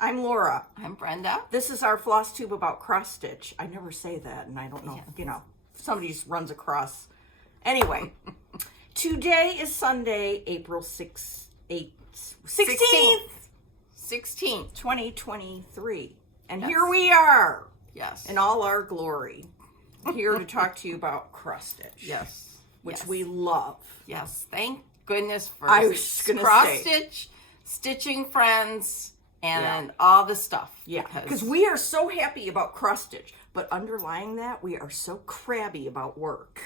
I'm Laura. I'm Brenda. This is our floss tube about cross stitch. I never say that, and I don't know, somebody just runs across. Anyway, today is Sunday, April 16th, 2023. And Yes. here we are. Yes. In all our glory. Here to talk to you about cross stitch. Yes. Which Yes. we love. Yes. Thank goodness for I was gonna cross say. stitch, stitching friends, and all the stuff. Yeah, because we are so happy about cross stitch, but underlying that, we are so crabby about work.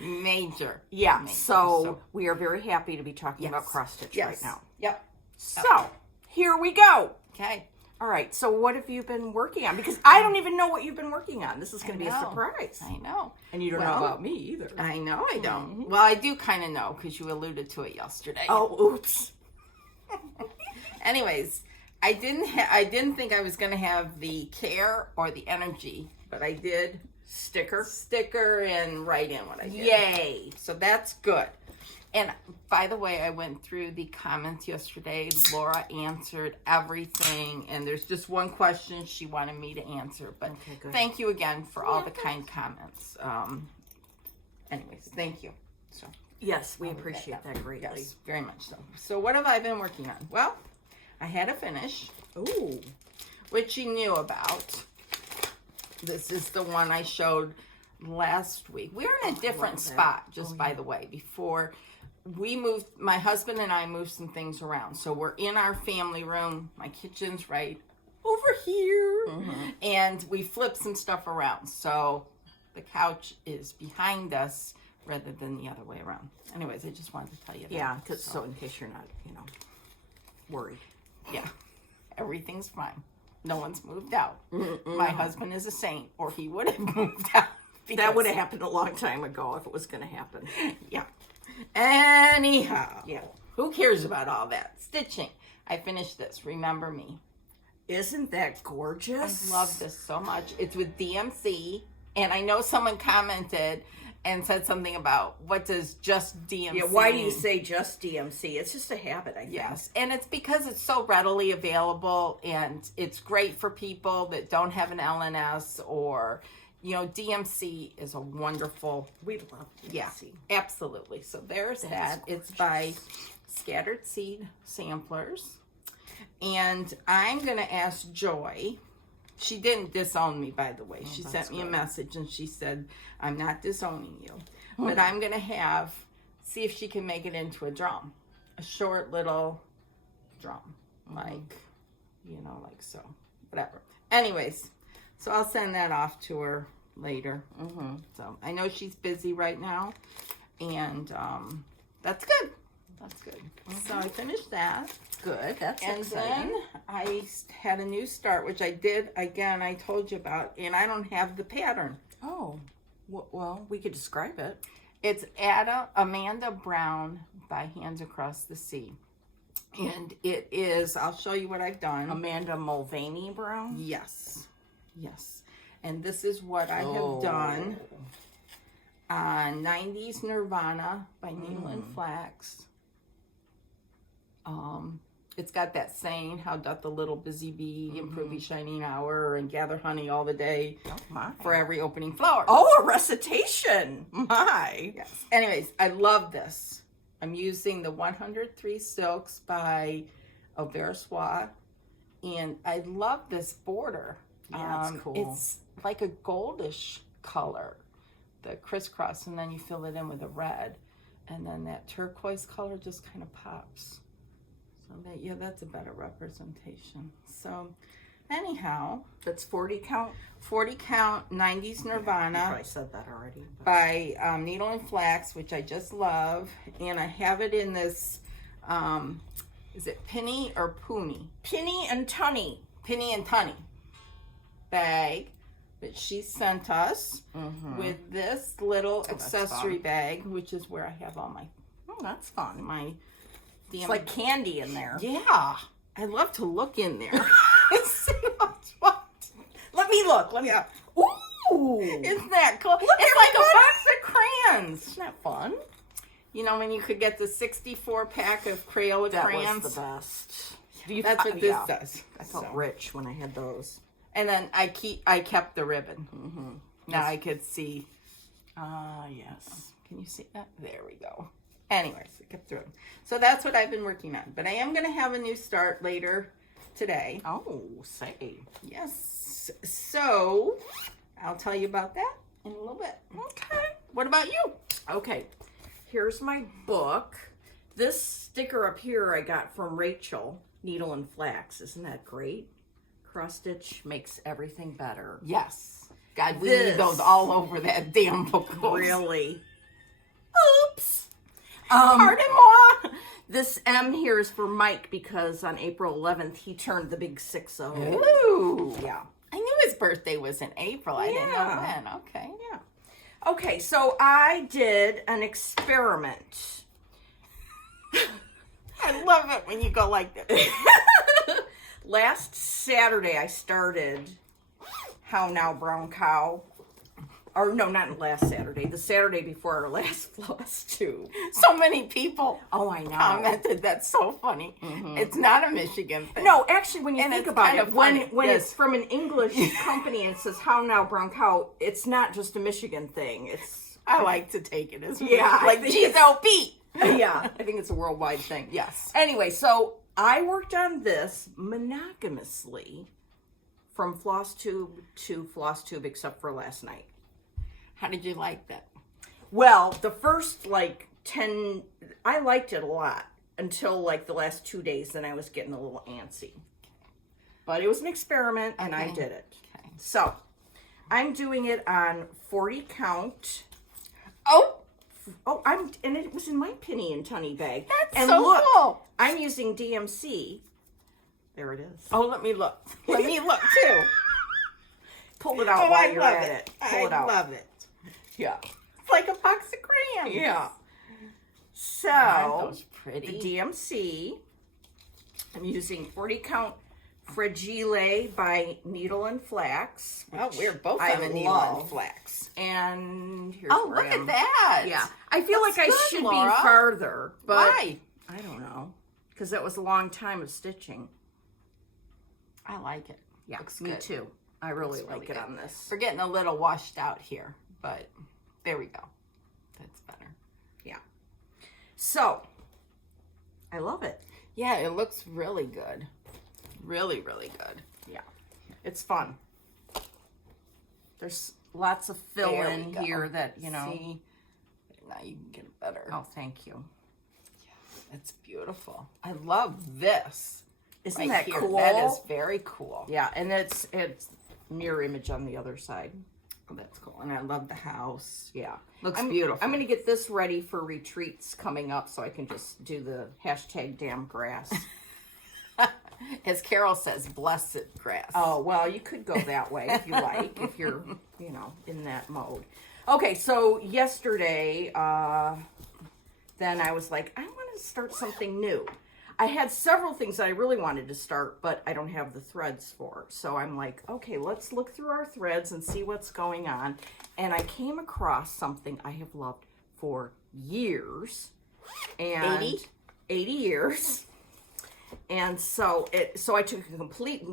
Major. Yeah, Major. so we are very happy to be talking about cross stitch right now. Yep. So, here we go. Okay. All right, so what have you been working on? Because I don't even know what you've been working on. This is going to be a surprise. I know. And you don't know about me either. I know I don't. Well, I do kind of know because you alluded to it yesterday. Oh, oops. Anyways, I didn't think I was going to have the care or the energy, but I did sticker and write in what I did. Yay. So that's good. And by the way, I went through the comments yesterday. Laura answered everything, and there's just one question she wanted me to answer. But thank you again for all the kind comments. Anyways, thank you. So Yes, we appreciate that greatly. yes, very much so. So what have I been working on? Well, I had a finish, Ooh. which you knew about. This is the one I showed last week. We're in a different spot, just by the way. Before we moved, my husband and I moved some things around. So we're in our family room. My kitchen's right over here. And we flipped some stuff around. So the couch is behind us rather than the other way around. Anyways, I just wanted to tell you that. Yeah, so in case you're not, worried. Yeah, everything's fine. No one's moved out. My husband is a saint, or he would have moved out. That would have happened a long time ago if it was going to happen. Yeah. Anyhow. Yeah. Who cares about all that? Stitching. I finished this. Remember Me. Isn't that gorgeous? I love this so much. It's with DMC. And I know someone commented and said something about what does just DMC Yeah, why do mean? you say just DMC? It's just a habit, I think. Yes, and it's because it's so readily available, and it's great for people that don't have an LNS or, DMC is a wonderful. We love DMC. Yeah, absolutely. So there's that. It's by Scattered Seed Samplers, and I'm gonna ask Joy. She didn't disown me, by the way. She sent me a message and she said, I'm not disowning you, but I'm going to see if she can make it into a drum. A short little drum. Like so. Whatever. Anyways, so I'll send that off to her later. So I know she's busy right now, and that's good. That's good. So I finished that. Good. That's And exciting. then I had a new start, which I did, again, I told you about, and I don't have the pattern. Oh, well, we could describe it. It's Amanda Brown by Hands Across the Sea. And it is, I'll show you what I've done. Amanda Mulvaney Brown? Yes. Yes. And this is what I have done. 90s Nirvana by Needle and Flax. It's got that saying, how doth the little busy bee improve each shining hour and gather honey all the day for every opening flower. Oh, a recitation. My. Yes. Anyways, I love this. I'm using the 103 Silks by Auversois, and I love this border. Yeah, it's cool. It's like a goldish color, the crisscross, and then you fill it in with a red, and then that turquoise color just kind of pops. So that's a better representation. So anyhow, That's 40 count? 40 count 90s Nirvana. You probably said that already. By Needle and Flax, which I just love. And I have it in this, is it Penny or Poonie? Penny and Tunny. Penny and Tunny bag that she sent us with this little accessory bag, which is where I have all my, That's fun. It's like candy in there. Yeah. I love to look in there. See what's what. Let me look. Ooh. Isn't that cool? It's like a box of crayons. Isn't that fun? When you could get the 64 pack of Crayola crayons. That was the best. Yeah, That's what this yeah. says. I felt So. rich when I had those. And then I kept the ribbon. Mm-hmm. Now I could see. Yes. Can you see that? There we go. Anyways, I kept the ribbon. So that's what I've been working on. But I am going to have a new start later today. Oh, say. Yes. So I'll tell you about that in a little bit. Okay. What about you? Okay. Here's my book. This sticker up here I got from Rachel, Needle and Flax. Isn't that great? Cross stitch makes everything better. Yes. God, we This- need those all over that damn book. Really? Oops. Pardon-moi. This M here is for Mike because on April 11th he turned the big 6-0. Ooh. Yeah. I knew his birthday was in April. I didn't know Yeah. when. Okay. Yeah. Okay, so I did an experiment. I love it when you go like this. Last Saturday I started How Now Brown Cow. Or no, not last Saturday. The Saturday before our last floss tube. So many people Oh, I know. commented. That's so funny. It's not a Michigan thing. No, actually, when you And think it's about kind it, of when funny. when Yes. it's from an English company and it says "How Now Brown Cow," it's not just a Michigan thing. It's I like to take it as Yeah, I like think GSOP. yeah, I think it's a worldwide thing. Yes. Anyway, so I worked on this monogamously from floss tube to floss tube, except for last night. How did you like that? Well, the first 10, I liked it a lot until the last 2 days. Then I was getting a little antsy. But it was an experiment, and I Okay. did it. Okay. So I'm doing it on 40 count. Oh, And it was in my penny and tunny bag. that's and so look, cool. I'm using DMC. There it is. Oh, let me look. Let me look too. Pull it out Oh, while I you're love at it. it. Pull it I out. love it. Yeah. It's like a box of crayons. Yeah. So Aren't those the pretty? DMC. I'm using 40 count Fragile by Needle and Flax. Well, which we're both I on a needle love. and flax. And here's Oh, where look I am. at that. Yeah. I feel That's like I good, should Laura. be farther, but Why? I don't know. Because that was a long time of stitching. I like it. Yeah, Looks me good. too. I really Looks like really it good. on this. We're getting a little washed out here, but there we go. That's better. So, I love it. Yeah, it looks really good. Really, really good. Yeah. It's fun. There's lots of fill There in we go. here that, See? Now you can get it better. Oh, thank you. It's beautiful. I love this. Isn't right that here. cool? That is very cool. Yeah, and it's mirror image on the other side. Oh, that's cool. And I love the house. Yeah. Looks I'm, beautiful. I'm going to get this ready for retreats coming up so I can just do the hashtag damn grass. As Carol says, blessed grass. Oh, well, you could go that way if you like, if you're, in that mode. Okay, so yesterday, then I was like, I want to start something new. I had several things that I really wanted to start, but I don't have the threads for. So I'm like, okay, let's look through our threads and see what's going on. And I came across something I have loved for years. And 80 years. And so I took a complete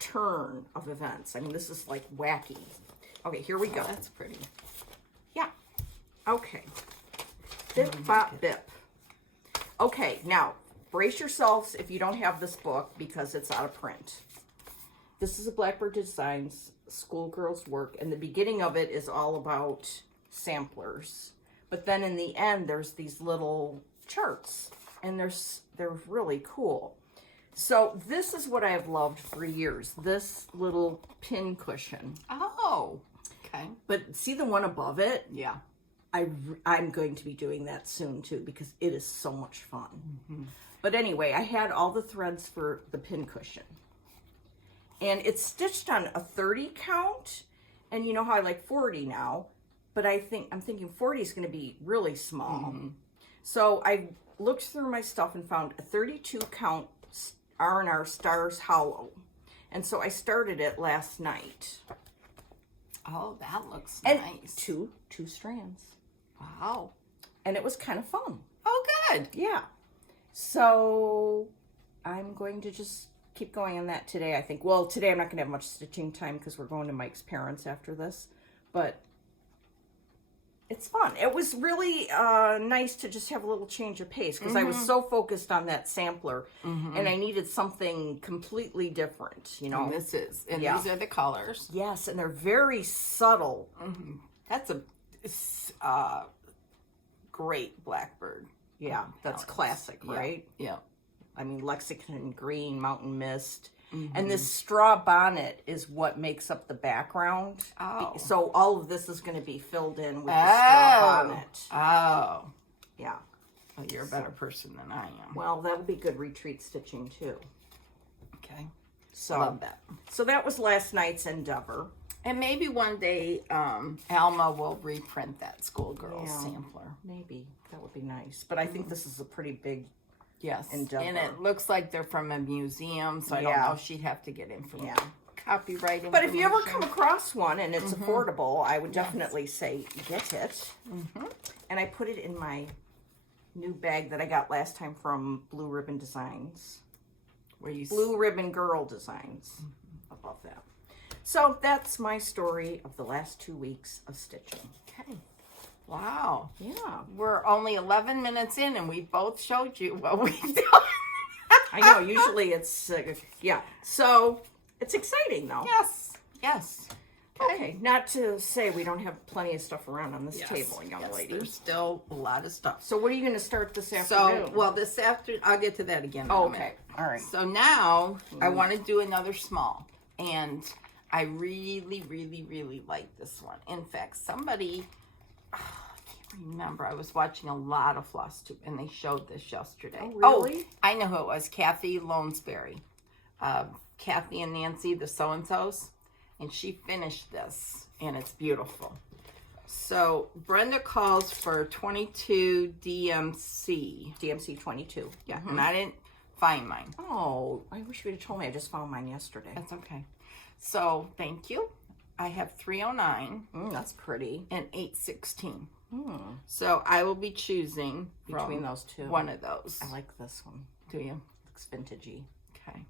turn of events. I mean, this is like wacky. Okay, here we go. Oh, that's pretty. Yeah. Okay. Bip, bop, bip. Okay, now, brace yourselves if you don't have this book because it's out of print. This is a Blackbird Designs schoolgirl's work, and the beginning of it is all about samplers. But then in the end, there's these little charts, and they're really cool. So this is what I have loved for years, this little pin cushion. Oh, okay. But see the one above it? Yeah. I'm going to be doing that soon too because it is so much fun. Mm-hmm. But anyway, I had all the threads for the pin cushion. And it's stitched on a 30 count. And you know how I like 40 now. But I'm thinking 40 is going to be really small. Mm-hmm. So I looked through my stuff and found a 32 count R&R Stars Hollow. And so I started it last night. Oh, that looks And nice. two strands. Wow. And it was kind of fun. Oh, good. Yeah. So I'm going to just keep going on that today, I think. Well, today I'm not going to have much stitching time because we're going to Mike's parents after this. But it's fun. It was really nice to just have a little change of pace because I was so focused on that sampler and I needed something completely different, you know. And this is. And these are the colors. Yes, and they're very subtle. That's a great blackbird. Yeah, that's classic, right? Yeah. I mean, Lexington Green, Mountain Mist. And this straw bonnet is what makes up the background. Oh. So all of this is going to be filled in with the straw bonnet. Oh. Yeah. Well, you're a better person than I am. Well, that'll be good retreat stitching, too. Okay. So, love that. So that was last night's endeavor. And maybe one day Alma will reprint that schoolgirl sampler. Maybe. That would be nice. But I think this is a pretty big endeavor. And it looks like they're from a museum, so I don't know if she'd have to get information. Copyright information. But if you ever come across one and it's affordable, I would definitely say get it. And I put it in my new bag that I got last time from Blue Ribbon Designs. Blue Ribbon Girl Designs. I love that. So that's my story of the last 2 weeks of stitching. Okay. Wow. Yeah. We're only 11 minutes in and we both showed you what we've done. I know. Usually it's, yeah. So it's exciting though. Yes. Yes. Okay. Not to say we don't have plenty of stuff around on this table, young lady. There's still a lot of stuff. So what are you going to start this afternoon? So, well, this afternoon, I'll get to that again in a minute. All right. So now I want to do another small. And I really, really, really like this one. In fact, somebody, I can't remember. I was watching a lot of Floss Tube, and they showed this yesterday. Oh, really? I know who it was. Kathy Lonesberry. Kathy and Nancy, the so-and-sos. And she finished this, and it's beautiful. So Brenda calls for 22 DMC. DMC 22. Yeah, and I didn't find mine. Oh, I wish you would have told me. I just found mine yesterday. That's okay. So, thank you. I have 309. That's pretty. And 816. So, I will be choosing between those two. One of those. I like this one. Do you? Looks vintagey. Okay.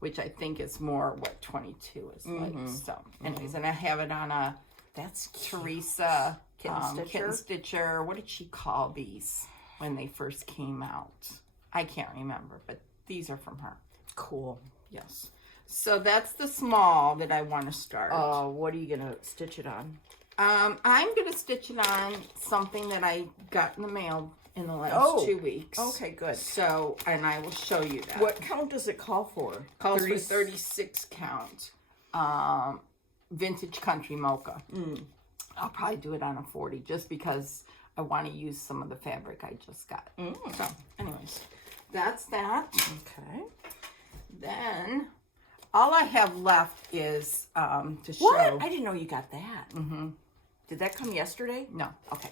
Which I think is more what 22 is like. So, anyways, and I have it on a that's Teresa Kitten Stitcher. What did she call these when they first came out? I can't remember, but these are from her. Cool. Yes. So that's the small that I want to start. What are you going to stitch it on? I'm going to stitch it on something that I got in the mail in the last 2 weeks. Okay, good. So, and I will show you that. What count does it call for? Calls for 36 count. Vintage Country Mocha. I'll probably do it on a 40 just because I want to use some of the fabric I just got. So, anyways, that's that. Okay. Then all I have left is to show. What? I didn't know you got that. Did that come yesterday? No. Okay.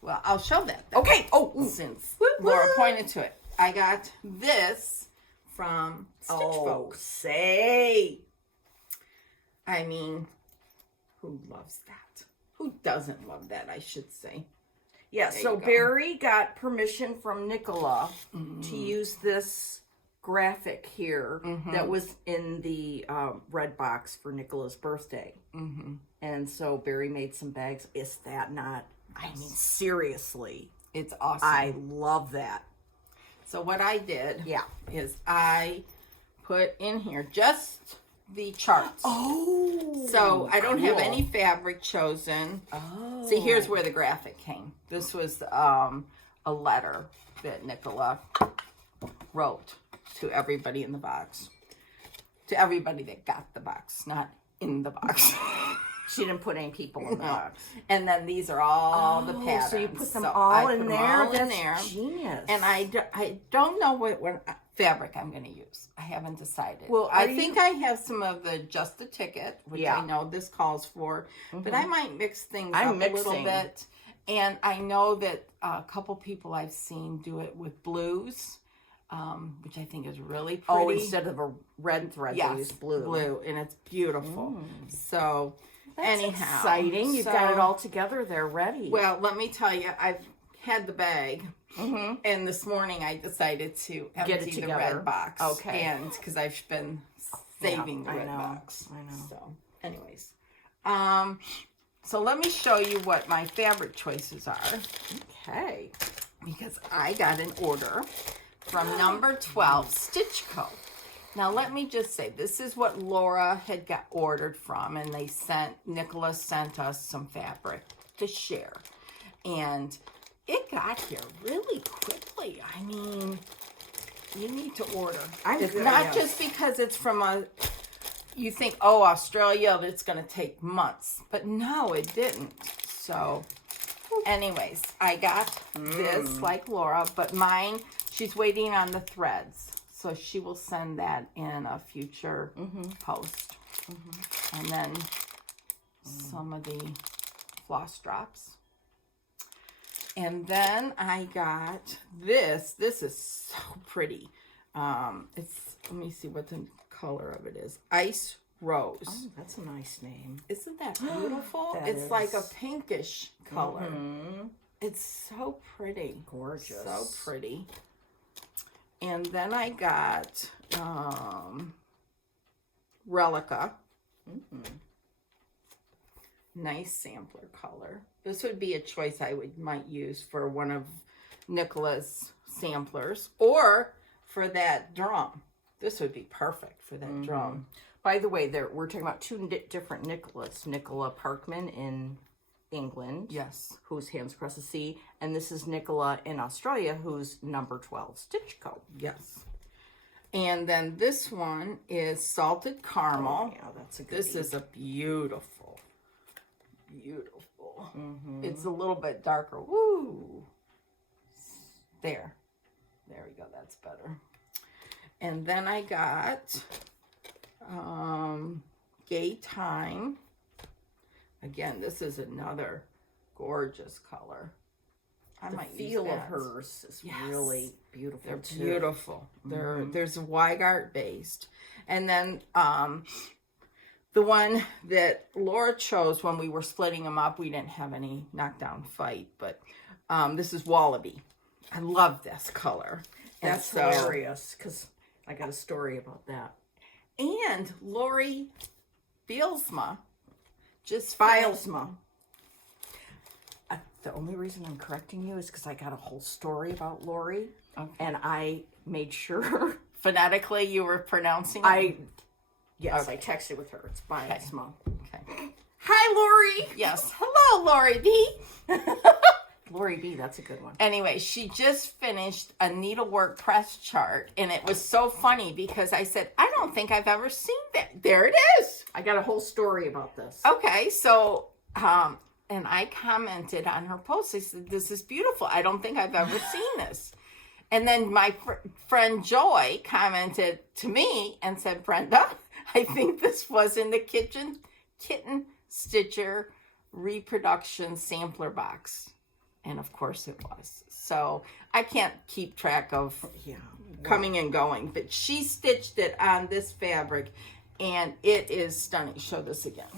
Well, I'll show that. Okay. Oh, since Laura pointed to it, I got this from Stitch Folks. Say. I mean, who loves that? Who doesn't love that? I should say. Yeah. So Barry got permission from Nicola to use this graphic here that was in the red box for Nicola's birthday. And so Barry made some bags. Is that not? I mean, seriously. It's awesome. I love that. So what I did is I put in here just the charts. Oh. So I don't have any fabric chosen. Oh. See, here's where the graphic came. This was a letter that Nicola wrote to everybody in the box. To everybody that got the box, not in the box. She didn't put any people in the box. And then these are all the patterns. So you put them all in there? That's genius. And I don't know what fabric I'm going to use. I haven't decided. Well, I think I have some of the Just a Ticket, which I know this calls for. But I might mix things up a little bit. And I know that a couple people I've seen do it with blues. Which I think is really pretty. Oh, instead of a red thread, they use blue. Blue, and it's beautiful. So, that's anyhow. Exciting. You've got it all together there ready. Well, let me tell you, had the bag, and this morning I decided to Get empty it the together. red box. Okay. And because I've been saving the I red know. box. I know. So, anyways, so let me show you what my fabric choices are, Okay. because I got an order from number 12 Stitch Co. Now let me just say, this is what Laura had got ordered from, and Nicholas sent us some fabric to share, and it got here really quickly. I mean, you need to order. It's not just because it's from you think, oh, Australia, it's going to take months, but no, it didn't. So anyways, I got this like Laura, but mine, she's waiting on the threads. So she will send that in a future post. And then some of the floss drops. And then I got this. This is so pretty. Let me see what the color of it is. Ice Rose. Oh, that's a nice name. Isn't that beautiful? That it's like a is. pinkish color. It's so pretty. Gorgeous. So pretty. And then I got Relica. Nice sampler color. This would be a choice I might use for one of Nicola's samplers, or for that drum. This would be perfect for that drum. By the way, we're talking about two different Nicholas. Nicola Parkman in England. Yes. Who's Hands Across the Sea. And this is Nicola in Australia, who's number 12 Stitch Co. Yes. And then this one is Salted Caramel. Oh, yeah, that's a good This is a beautiful, beautiful. It's a little bit darker. Woo! There we go. That's better. And then I got Gay Time. Again, this is another gorgeous color. I might use feel of that. hers is really beautiful. They're too. beautiful. There's a Weigart based. And then the one that Laura chose when we were splitting them up, we didn't have any knockdown fight, but this is Wallaby. I love this color. That's hilarious, because I got a story about that. And Lori Bielsma just Bilesma. The only reason I'm correcting you is because I got a whole story about Lori, and I made sure phonetically you were pronouncing it. I texted with her. It's Bilesma. Okay. Hi, Lori. Yes. Hello, Lori B. Lori B, that's a good one. Anyway, she just finished a needlework press chart, and it was so funny because I said, I don't think I've ever seen that. There it is. I got a whole story about this. Okay, so, and I commented on her post. I said, this is beautiful. I don't think I've ever seen this. And then my friend Joy commented to me and said, Brenda, I think this was in the Kitten Stitcher reproduction sampler box. And of course it was. So I can't keep track of coming and going. But she stitched it on this fabric, and it is stunning. Show this again.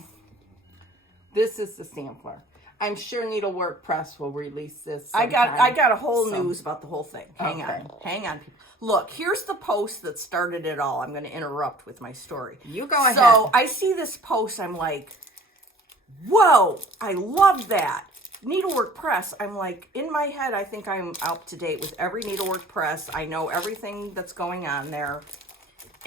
This is the sampler. I'm sure Needlework Press will release this sometime. I got a whole news about the whole thing. Hang on, people. Look, here's the post that started it all. I'm going to interrupt with my story. You go ahead. So I see this post. I'm like, whoa, I love that. Needlework Press. I'm like, in my head, I think I'm up to date with every Needlework Press. I know everything that's going on there.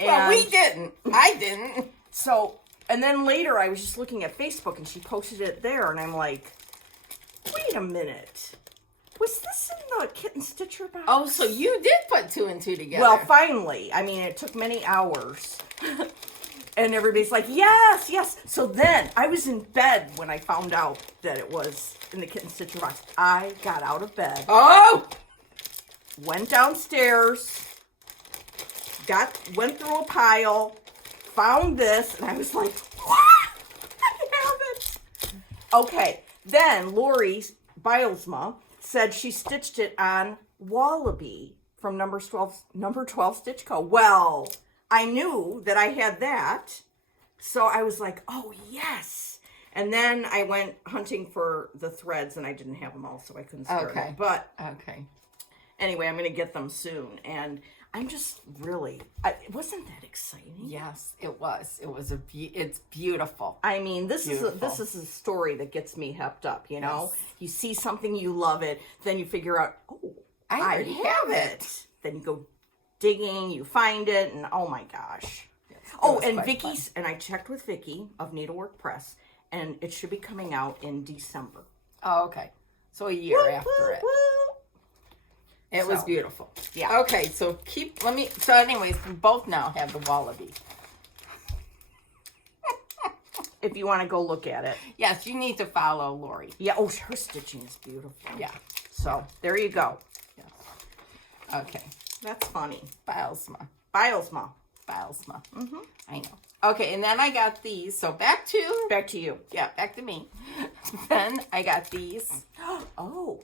Well, we didn't. I didn't. So, and then later I was just looking at Facebook and she posted it there, and I'm like, wait a minute. Was this in the Kitten Stitcher box? Oh, so you did put two and two together. Well, finally. I mean, it took many hours. And everybody's like, yes, yes. So then I was in bed when I found out that it was in the Kitten Stitcher box. I got out of bed. Oh! Went downstairs. Went through a pile. Found this. And I was like, what? I have it. Okay. Then Lori Bilesma said she stitched it on Wallaby from number 12 Stitch Co. Well, I knew that I had that. So I was like, oh, yes. And then I went hunting for the threads, and I didn't have them all, so I couldn't start it. But anyway, I'm going to get them soon. And I'm just really, wasn't that exciting? Yes, it was. It was it's beautiful. I mean, this is a story that gets me hepped up, you know? Yes. You see something, you love it, then you figure out, oh, I already have it. Then you go digging, you find it, and oh my gosh. Yes, and Vicky's, and I checked with Vicky of Needlework Press, and it should be coming out in December. Oh, okay. So a year after it. It was beautiful. Yeah. Okay, so so anyways, we both now have the wallaby. If you want to go look at it. Yes, you need to follow Lori. Yeah, her stitching is beautiful. Yeah. So, there you go. Yes. Okay. That's funny. Bilesma. Mm-hmm. I know. Okay, and then I got these. So back to you. Yeah, back to me. Then I got these. Oh,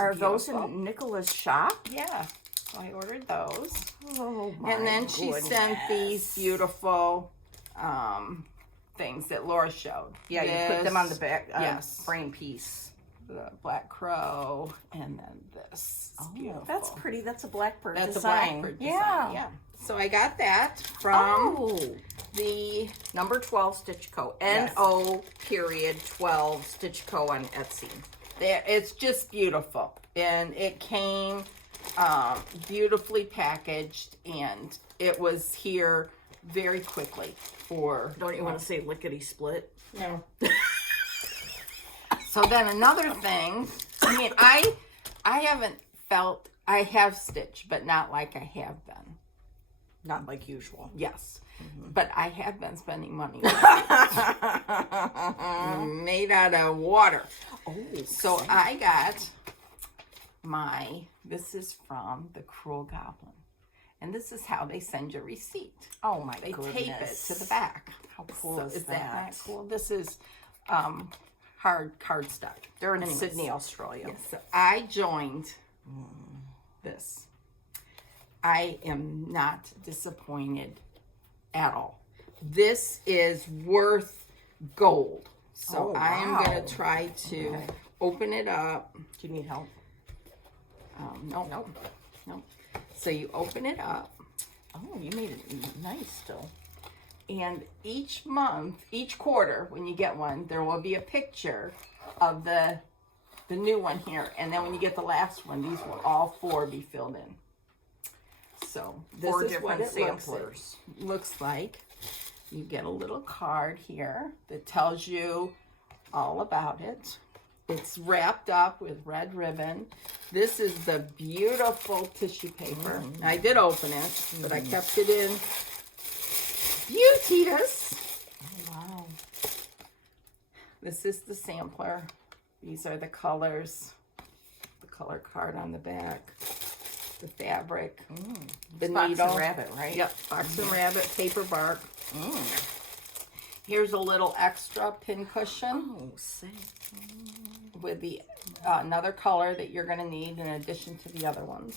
are those in Nicola's shop? Yeah. So I ordered those. Oh my And then she sent these beautiful things that Laura showed. Yeah, you put them on the back frame piece. The black crow, and then this. It's beautiful. That's pretty. That's a blackbird design. That's a blackbird design. Yeah. So I got that from the number 12 Stitch Co. NO.12 Stitch Co. on Etsy. It's just beautiful, and it came beautifully packaged, and it was here very quickly. Don't you want to say lickety split? No. So then another thing, I mean, I have stitched, but not like I have been. Not like usual. Yes. Mm-hmm. But I have been spending money made out of water. Oh, so I got this is from the Cruel Goblin. And this is how they send your receipt. Oh my goodness. They tape it to the back. How cool is that? Not cool? This is hard cardstock. They're in Sydney, Australia. Yes, so I joined this. I am not disappointed at all. This is worth gold. So I'm going to try to open it up. Do you need help? No. So you open it up. Oh, you made it nice still. And each quarter, when you get one, there will be a picture of the new one here. And then when you get the last one, these will all 4 be filled in. So this is what it looks like. You get a little card here that tells you all about it. It's wrapped up with red ribbon. This is the beautiful tissue paper. I did open it, but I kept it in Beautitas. Oh, wow. This is the sampler. These are the colors. The color card on the back. The fabric. The needle. Fox and rabbit, right? Yep. Fox and rabbit, paper bark. Here's a little extra pin cushion. Oh, sick. With the another color that you're going to need in addition to the other ones.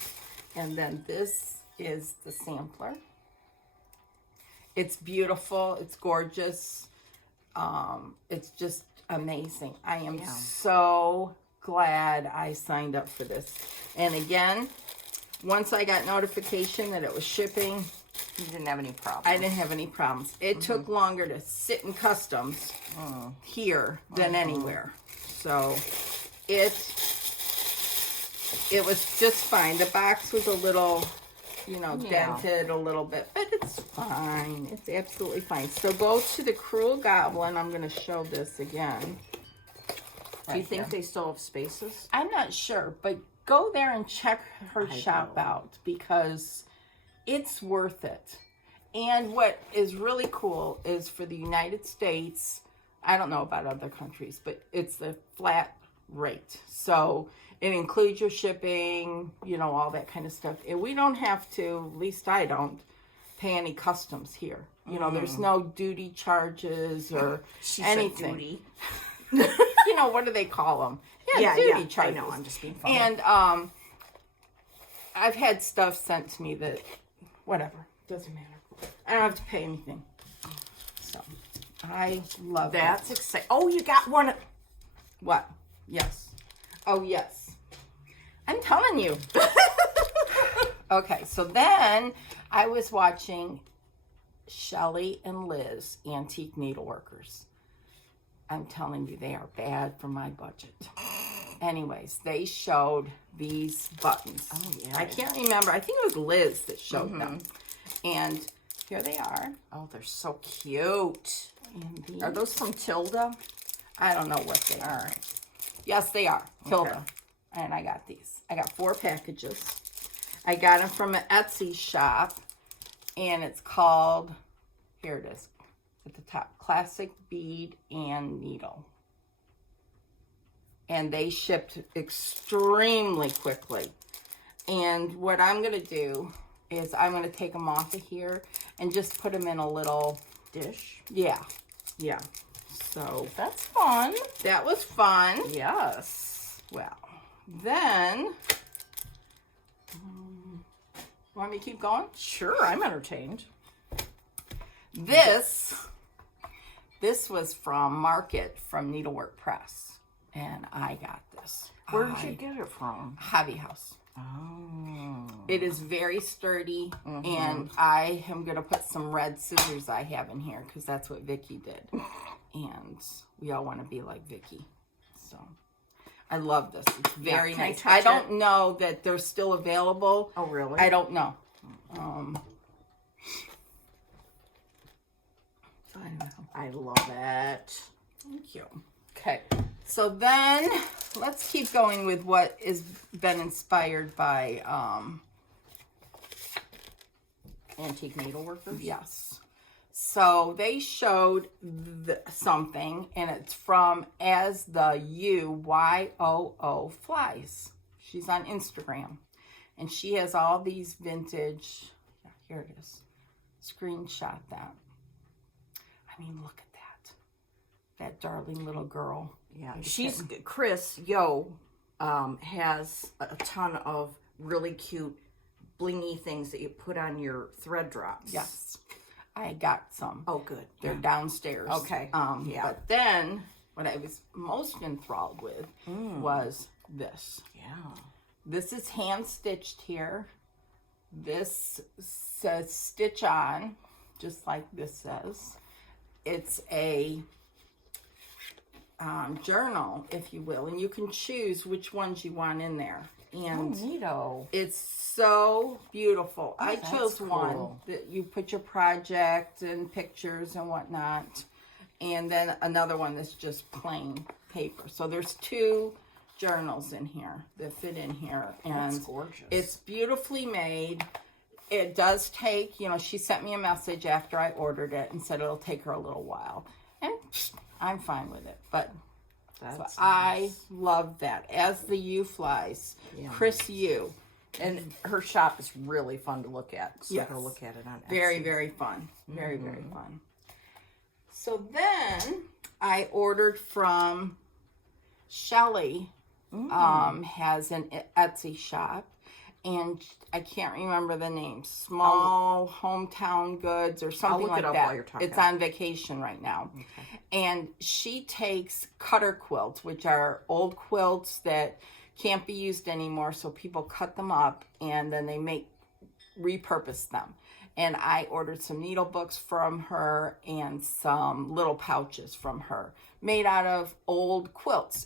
And then this is the sampler. It's beautiful. It's gorgeous. It's just amazing. I am so glad I signed up for this. And again, once I got notification that it was shipping, you didn't have any problems. I didn't have any problems. It took longer to sit in customs here than anywhere. So it was just fine. The box was a little, dented a little bit, but it's fine. It's absolutely fine. So go to the Cruel Goblin. I'm going to show this again. Do you think they still have spaces? I'm not sure, but go there and check her shop out because it's worth it. And what is really cool is for the United States, I don't know about other countries, but it's the flat rate. So it includes your shipping, all that kind of stuff. And we don't have to, at least I don't, pay any customs here. There's no duty charges or anything. What do they call them? Duty charges. I know, I'm just being funny. And I've had stuff sent to me that, whatever, doesn't matter. I don't have to pay anything. So, I love That's exciting. Oh, you got one. What? Yes. Oh, yes. I'm telling you. Okay, so then I was watching Shelly and Liz, Antique Needleworkers. I'm telling you, they are bad for my budget. Anyways, they showed these buttons. Oh, yeah. I can't remember. I think it was Liz that showed them. And here they are. Oh, they're so cute. And these, Are those from Tilda? I don't know what they are. All right. Yes, they are. Tilda. And I got these. I got 4 packages. I got them from an Etsy shop. And it's called, here it is, at the top, Classic Bead and Needle. And they shipped extremely quickly. And what I'm going to do is I'm going to take them off of here and just put them in a little Dish? Yeah. Yeah. So That's fun. that was fun. Yes. Well, then, want me to keep going? Sure, I'm entertained. This was from Market from Needlework Press, and I got this. Where did you get it from? Hobby House. Oh. It is very sturdy, and I am going to put some red scissors I have in here because that's what Vicky did. And we all want to be like Vicky. So I love this. It's very can I nice. touch I don't know that they're still available. Oh, really? I don't know. So I don't know. I love it. Thank you. Okay. So then, let's keep going with what has been inspired by, Antique Needleworkers? yes. So they showed something, and it's from As the UYOO Flies. She's on Instagram, and she has all these vintage, here it is, screenshot that. I mean, look at that. That darling little girl. Yeah. She's, Chris Yo, has a ton of really cute blingy things that you put on your thread drops. Yes. I got some. Oh, good. They're downstairs. Okay. Yeah. But then, what I was most enthralled with was this. Yeah. This is hand stitched here. This says stitch on, just like this says. It's a journal, if you will, and you can choose which ones you want in there. And neato. it's so beautiful. I that's chose one cool. that you put your project and pictures and whatnot. And then another one that's just plain paper. So there's 2 journals in here that fit in here. And That's gorgeous. it's beautifully made. It does take, she sent me a message after I ordered it and said it'll take her a little while. And I'm fine with it. But That's I nice. love that. As the U Flies, Yeah. Chris U. And her shop is really fun to look at. So Yes. go look at it on Etsy. Very, very fun. Very, very fun. So then I ordered from Shelly, has an Etsy shop, and I can't remember the name. Small Hometown Goods or something look like it up that. while you're talking. It's on vacation right now. Okay. And she takes cutter quilts, which are old quilts that can't be used anymore, so people cut them up and then they repurpose them. And I ordered some needle books from her and some little pouches from her made out of old quilts.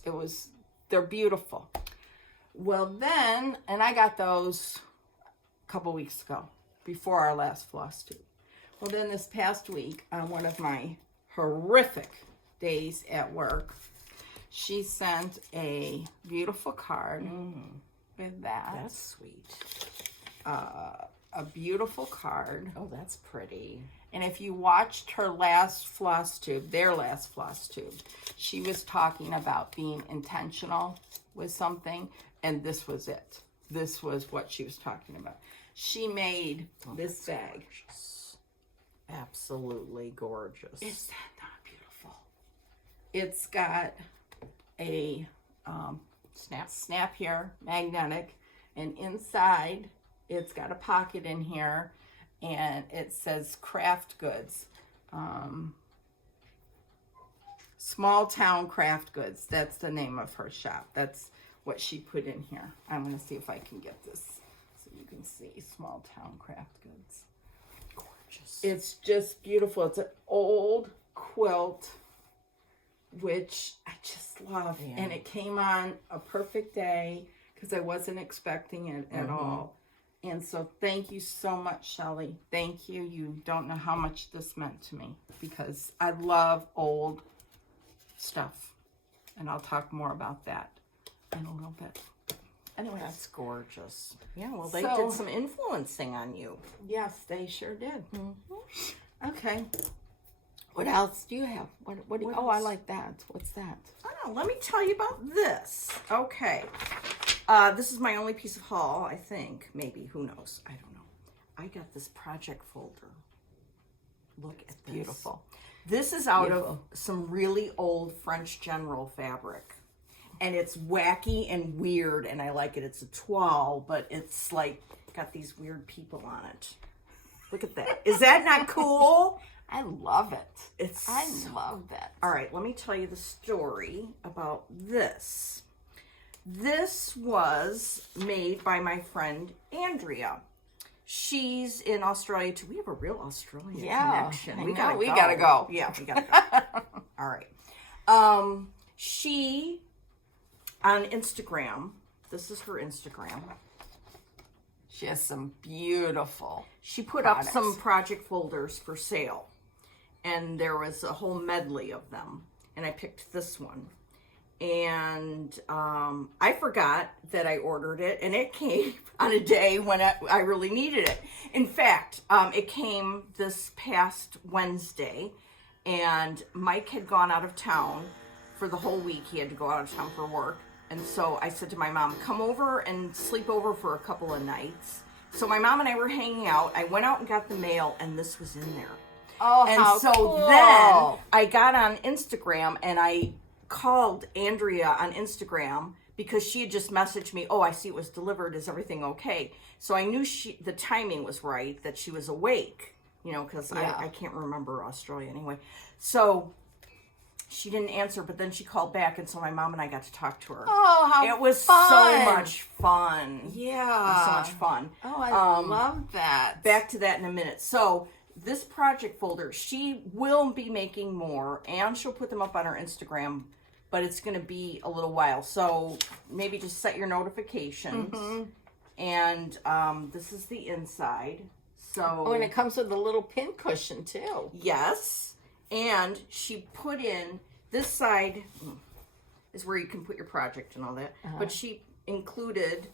They're beautiful. Well then, and I got those a couple weeks ago before our last floss tube. Well then this past week, on one of my horrific days at work, she sent a beautiful card with that. That's sweet. A beautiful card. Oh, that's pretty. And if you watched her last floss tube, their last floss tube, she was talking about being intentional with something, and this was it. This was what she was talking about. She made this bag. Gorgeous. Absolutely gorgeous. Is that not beautiful? It's got a snap here, magnetic, and inside it's got a pocket in here, and it says craft goods. Small Town Craft Goods. That's the name of her shop. That's what she put in here. I'm going to see if I can get this so you can see Small Town Craft Goods. Gorgeous. It's just beautiful. It's an old quilt, which I just love. Yeah. And it came on a perfect day because I wasn't expecting it at all. And so thank you so much, Shelley. Thank you. You don't know how much this meant to me because I love old stuff. And I'll talk more about that in a little bit. Anyway, That's gorgeous. Yeah, well, they So- did some influencing on you. yes, they sure did. Okay. What else do you have? What do you, What oh, I else? like that. What's that? Oh, let me tell you about this. Okay. This is my only piece of haul, I think. Maybe. Who knows? I don't know. I got this project folder. Look at this. Beautiful. This is out Beautiful. of some really old French General fabric. And it's wacky and weird, and I like it. It's a toile, but it's like got these weird people on it. Look at that. Is that not cool? I love it. I so love that. All right, let me tell you the story about this. This was made by my friend Andrea. She's in Australia too. We have a real Australian connection. I We know. gotta We go. gotta go. Yeah, we gotta go. All right. She on Instagram. This is her Instagram. She has some beautiful. She put products. up some project folders for sale, and there was a whole medley of them, and I picked this one. And I forgot that I ordered it, and it came on a day when I really needed it. In fact, it came this past Wednesday, and Mike had gone out of town for the whole week. He had to go out of town for work. And so I said to my mom, come over and sleep over for a couple of nights. So my mom and I were hanging out. I went out and got the mail, and this was in there. Oh, And how so cool. then I got on Instagram, and I called Andrea on Instagram because she had just messaged me, oh, I see it was delivered. Is everything okay? So I knew the timing was right, that she was awake, because Yeah. I can't remember Australia anyway. So she didn't answer, but then she called back, and so my mom and I got to talk to her. Oh, how It was fun. so much fun. It was Yeah. so much fun. Oh, I love that. Back to that in a minute. So this project folder, she will be making more, and she'll put them up on her Instagram, but it's going to be a little while. So maybe just set your notifications. And this is the inside. So Oh, and it comes with a little pin cushion too. yes. And she put in this side is where you can put your project and all that. But she included,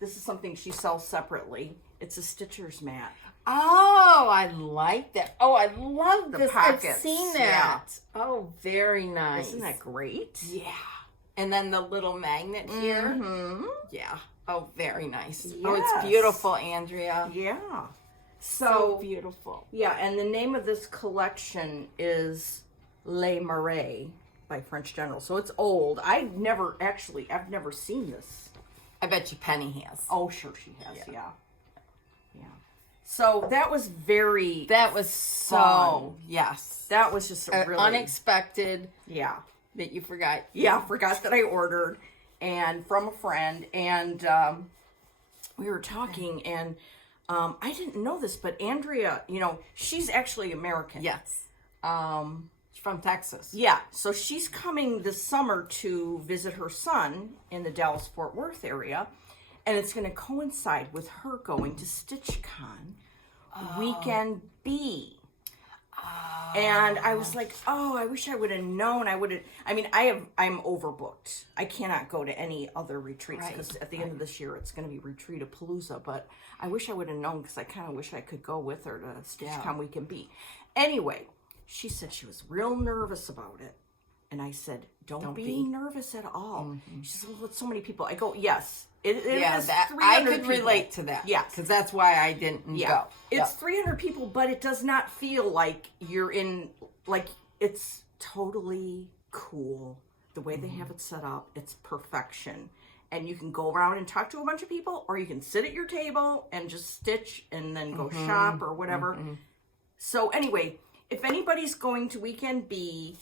this is something she sells separately. It's a stitcher's mat. Oh, I like that. Oh, I love this. pockets, I've seen yeah. that. Oh, very nice. Isn't that great? Yeah. And then the little magnet here. Mm-hmm. Yeah. Oh, very nice. Yes. Oh, it's beautiful, Andrea. Yeah. So beautiful. Yeah, and the name of this collection is Les Marais by French General. So it's old. I've never seen this. I bet you Penny has. Oh, sure she has. Yeah. So that was very. That was so, fun. yes. That was just a really unexpected Yeah. that you forgot. Yeah, forgot that I ordered, and from a friend, and we were talking, and I didn't know this, but Andrea, she's actually American. Yes. She's From Texas. Yeah, so she's coming this summer to visit her son in the Dallas-Fort Worth area, and it's going to coincide with her going to StitchCon Weekend B. And I was like, oh, I wish I would have known. I'm overbooked. I cannot go to any other retreats because at the end of this year, it's going to be Retreat-a-Palooza. But I wish I would have known because I kind of wish I could go with her to StitchCon Weekend B. Anyway, she said she was real nervous about it. And I said, don't be nervous at all. She said, well, it's so many people. I go, yes. It is 300 I could people. relate to that. Yes. Because that's why I didn't go. It's 300 people, but it does not feel like you're in, like, it's totally cool. The way they have it set up, it's perfection. And you can go around and talk to a bunch of people, or you can sit at your table and just stitch and then go shop or whatever. So anyway, if anybody's going to weekend B,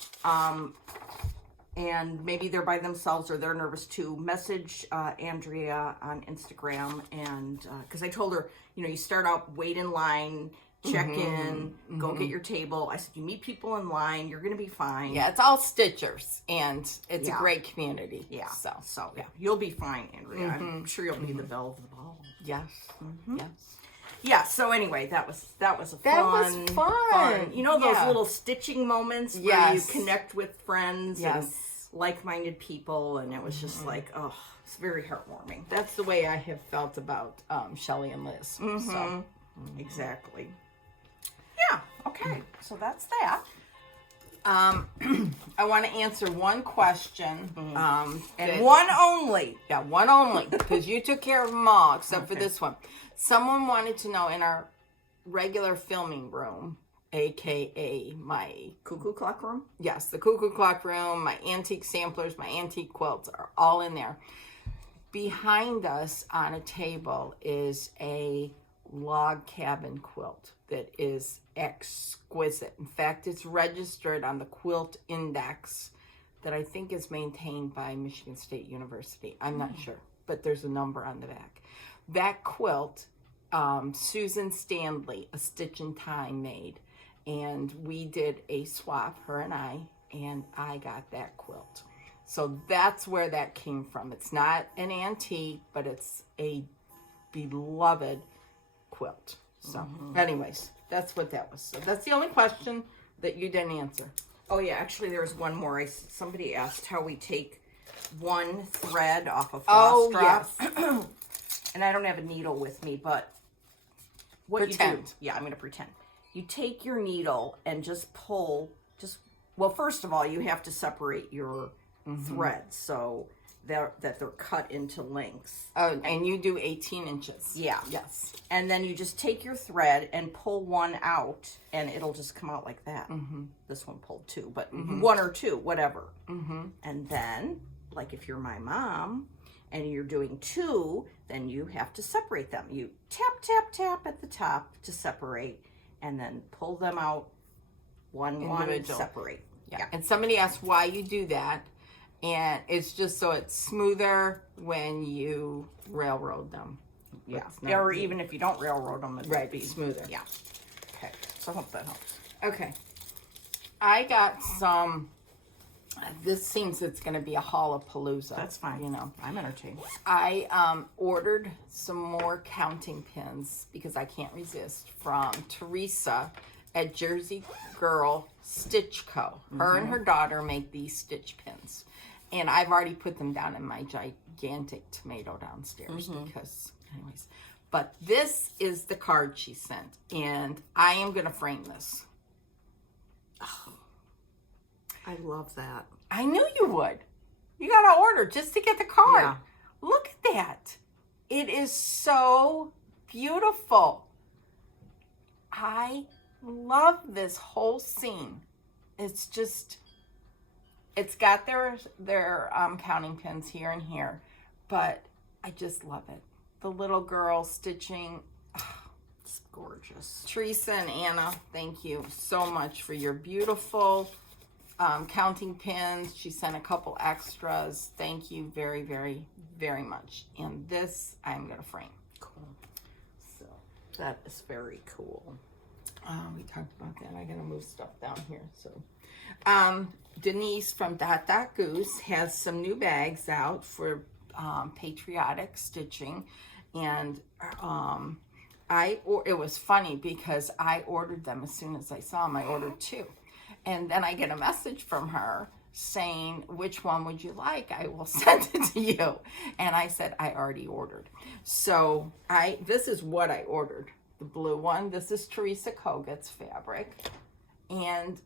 and maybe they're by themselves or they're nervous too, message Andrea on Instagram. And because I told her, you start out, wait in line, check in, go get your table. I said, you meet people in line, you're going to be fine. Yeah, it's all Stitchers, and it's a great community. Yeah. So yeah, you'll be fine, Andrea. I'm sure you'll be the belle of the ball. Yes. Yes. Yeah, so anyway, that was a That was fun. Those little stitching moments where you connect with friends and Yes. like-minded people, and it was just like, oh, it's very heartwarming. That's the way I have felt about Shelley and Liz. So. Exactly. Yeah, okay, so that's that. I want to answer one question. And one only. Yeah, one only, because you took care of them all, except for this one. Someone wanted to know in our regular filming room, aka my Cuckoo clock room? Yes, the cuckoo clock room, my antique samplers, my antique quilts are all in there. Behind us on a table is a log cabin quilt that is exquisite. In fact, it's registered on the Quilt Index that I think is maintained by Michigan State University. I'm not sure, but there's a number on the back. That quilt, Susan Stanley, a Stitch in Time, made. And we did a swap, her and I got that quilt. So that's where that came from. It's not an antique, but it's a beloved quilt. So anyways, that's what that was. So that's the only question that you didn't answer. Oh yeah, actually there was one more. Somebody asked how we take one thread off a floss drop. Yes. And I don't have a needle with me, but what Pretend. you do, yeah, I'm going to pretend. You take your needle and just pull, well, first of all, you have to separate your threads so that they're cut into lengths. Oh, and you do 18 inches. Yeah. Yes. And then you just take your thread and pull one out, and it'll just come out like that. This one pulled two, but one or two, whatever. And then, like if you're my mom and you're doing two, then you have to separate them. You tap, tap, tap at the top to separate, and then pull them out one, separate. Yeah. And somebody asked why you do that. And it's just so it's smoother when you railroad them. Yeah. Or even if you don't railroad them, it'll be smoother. Yeah. Okay. So I hope that helps. Okay. I got some, this seems it's going to be a haul-a-palooza. That's fine. I'm entertained. I ordered some more counting pins because I can't resist from Teresa at Jersey Girl Stitch Co. Her and her daughter make these stitch pins. And I've already put them down in my gigantic tomato downstairs because, anyways. But this is the card she sent. And I am going to frame this. Oh, I love that. I knew you would. You got to order just to get the card. Yeah. Look at that. It is so beautiful. I love this whole scene. It's just, it's got their counting pins here and here, but I just love it. The little girl stitching. It's gorgeous. Teresa and Anna, thank you so much for your beautiful counting pins. She sent a couple extras. Thank you very, very, very much. And this I'm going to frame. Cool. So that is very cool. We talked about that. I gotta move stuff down here. So, Denise from Dot Dot Goose has some new bags out for patriotic stitching, and it was funny because I ordered them as soon as I saw them. I ordered two, and then I get a message from her saying, "Which one would you like? I will send it to you." And I said, "I already ordered." So this is what I ordered. The blue one. This is Teresa Kogat's fabric. And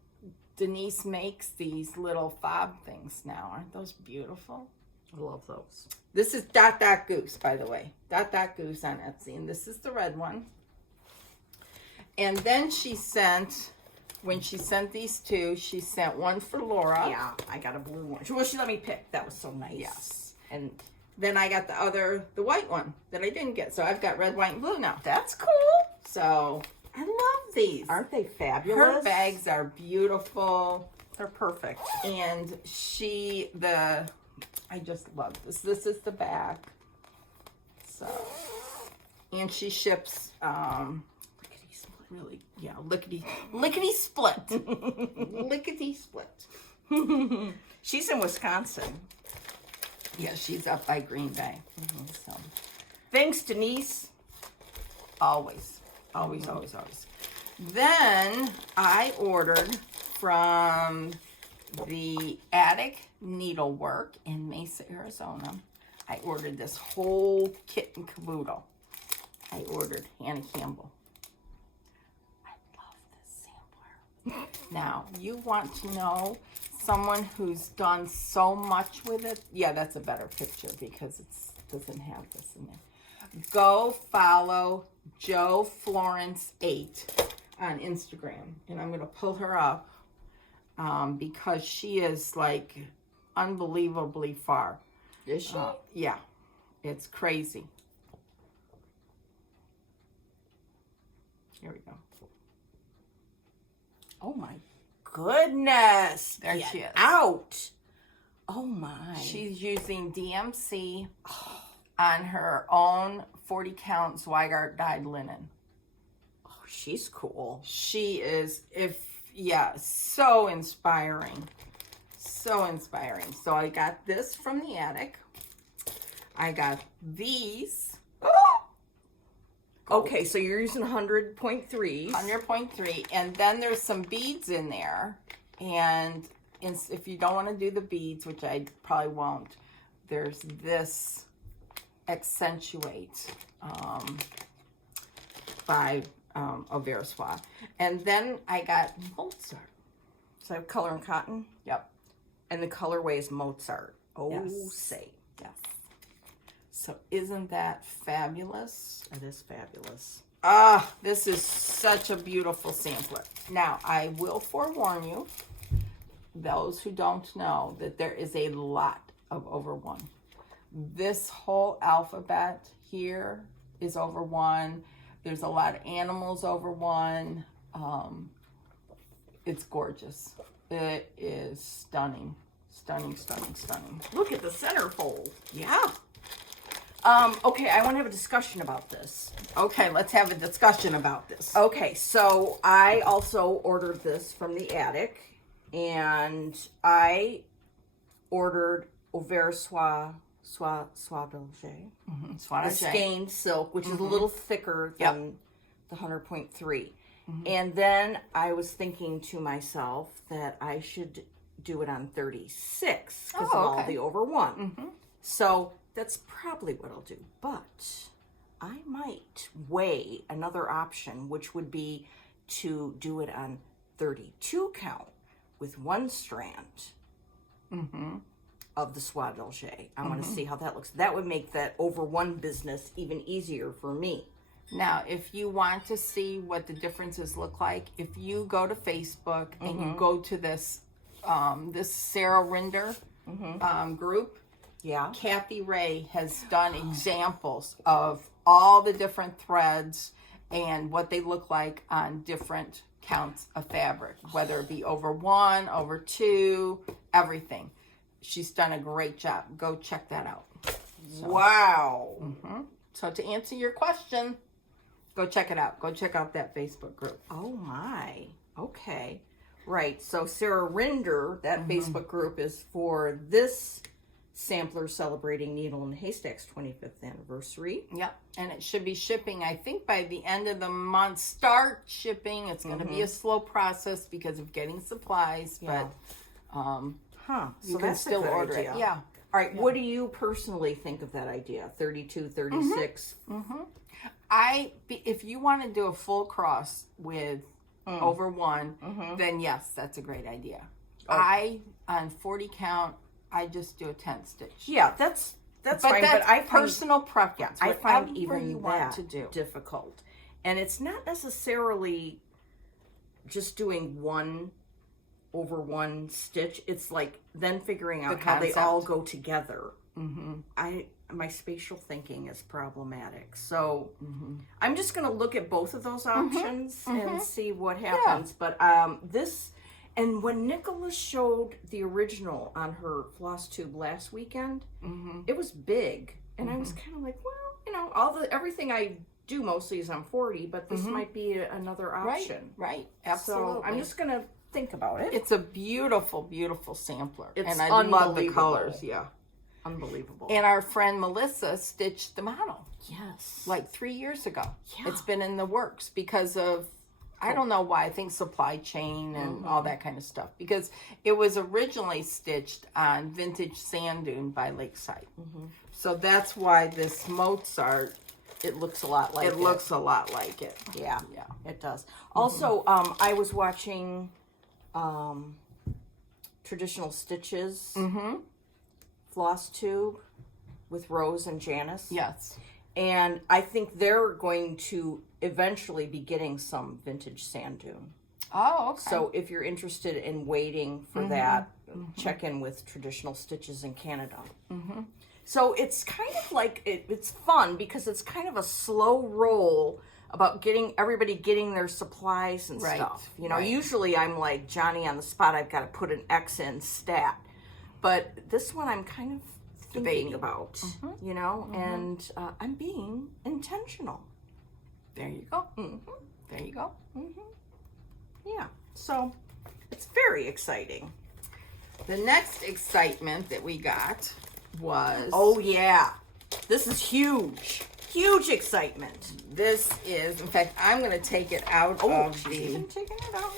Denise makes these little fob things now. Aren't those beautiful? I love those. This is Dot Dot Goose, by the way. Dot Dot Goose on Etsy. And this is the red one. And then she sent, when she sent these two, she sent one for Laura. Yeah, I got a blue one. Well, she let me pick. That was so nice. Yes. And then I got the white one that I didn't get. So I've got red, white, and blue now. That's cool. So I love these. Aren't they fabulous? Her bags are beautiful. They're perfect. And I just love this. This is the back. So, and she ships, really, yeah, lickety split. Lickety split. She's in Wisconsin. Yeah, she's up by Green Bay. So, Thanks, Denise. always. Then I ordered from the Attic Needlework in Mesa, Arizona. I ordered this whole kit and caboodle. I ordered Hannah Campbell. I love this sampler. Now, you want to know someone who's done so much with it? Yeah, that's a better picture because it doesn't have this in there. Go follow Joe Florence 8 on Instagram, and I'm going to pull her up because she is like unbelievably far. Is she? Yeah, it's crazy. Here we go. Oh my goodness. There she is. Out. Oh my. She's using DMC on her own 40 count Zweigart dyed linen. Oh, she's cool. She is, so inspiring. So inspiring. So I got this from the Attic. I got these. Okay, so you're using 100.3s. 100.3. And then there's some beads in there. And if you don't want to do the beads, which I probably won't, there's this Accentuate by Aversois. And then I got Mozart. So I have color and cotton. Yep. And the colorway is Mozart. Oh, Yes. say. Yes. So isn't that fabulous? That is fabulous. This is such a beautiful sampler. Now, I will forewarn you, those who don't know, that there is a lot of over one. This whole alphabet here is over one. There's a lot of animals over one. It's gorgeous. It is stunning. Stunning. Look at the centerfold. Yeah. Okay, I want to have a discussion about this. Okay, let's have a discussion about this. Okay, so I also ordered this from the Attic, and I ordered Aversois Soie Belger. Soie The Belger. skein silk, which is a little thicker than the 100.3. And then I was thinking to myself that I should do it on 36 because of all the over one. So that's probably what I'll do. But I might weigh another option, which would be to do it on 32 count with one strand of the Soie Belger. I want to see how that looks. That would make that over one business even easier for me. Now, if you want to see what the differences look like, if you go to Facebook and you go to this this Sarah Rinder group, Kathy Ray has done examples of all the different threads and what they look like on different counts of fabric, whether it be over one, over two, everything. She's done a great job. Go check that out. So, Wow. So to answer your question, go check it out. Go check out that Facebook group. Oh my. Okay. Right. So Sarah Rinder, that Facebook group is for this sampler celebrating Needle and Haystack's 25th anniversary. Yep. And it should be shipping, I think, by the end of the month. Start shipping. It's going to be a slow process because of getting supplies, but you can that's a still good order idea. it. Yeah. All right. What do you personally think of that idea? 32, 36? If you want to do a full cross with over one, then yes, that's a great idea. On 40 count, I just do a 10 stitch. Yeah, that's fine. That's but I find, personal preference. I find Whatever even you that want to do. difficult. And it's not necessarily just doing one over one stitch. It's like then figuring out how they concept. all go together my spatial thinking is problematic. So I'm just going to look at both of those options and see what happens. But and when Nicholas showed the original on her floss tube last weekend, it was big. And I was kind of like, well, you know, everything I do mostly is on 40, but this might be another option. Right. Absolutely. So I'm just going to think about it. It's a beautiful, beautiful sampler. It's and I love the colors. Yeah. Unbelievable. And our friend Melissa stitched the model. Yes. Like 3 years ago. Yeah. It's been in the works because of, I don't know why, I think supply chain and all that kind of stuff. Because it was originally stitched on vintage sand dune by Lakeside. So that's why this Mozart, it looks a lot like it. It looks a lot like it. Yeah, it does. Also, I was watching Traditional Stitches floss tube with Rose and Janice. Yes. And I think they're going to eventually be getting some vintage sand dune. Oh, okay. So if you're interested in waiting for that, check in with Traditional Stitches in Canada. So it's kind of like, it's fun because it's kind of a slow roll about everybody getting their supplies and stuff. You know, usually I'm like Johnny on the spot, I've got to put an X in stat. But this one I'm kind of thinking about, you know, and I'm being intentional. There you go. There you go. Yeah, so it's very exciting. The next excitement that we got was... Oh, yeah. This is huge. Huge excitement. This is, in fact, I'm going to take it out of she's even taking it out.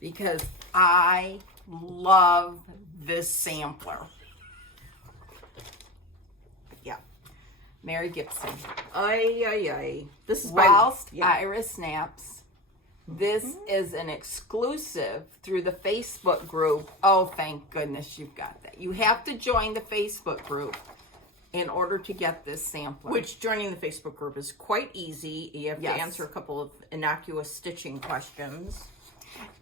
Because I love this sampler. Yeah. Mary Gibson. Ay. This is Whilst Iris Snaps. This is an exclusive through the Facebook group. Oh, thank goodness you've got that. You have to join the Facebook group in order to get this sampler. Which, joining the Facebook group is quite easy. You have to answer a couple of innocuous stitching questions.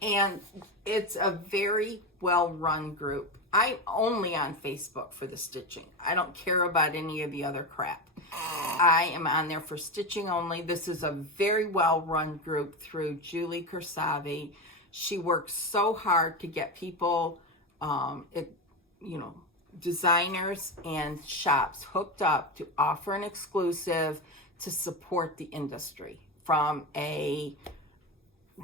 And it's a very well-run group. I'm only on Facebook for the stitching. I don't care about any of the other crap. I am on there for stitching only. This is a very well-run group through Julie Kursavi. She works so hard to get people, designers and shops hooked up to offer an exclusive to support the industry from a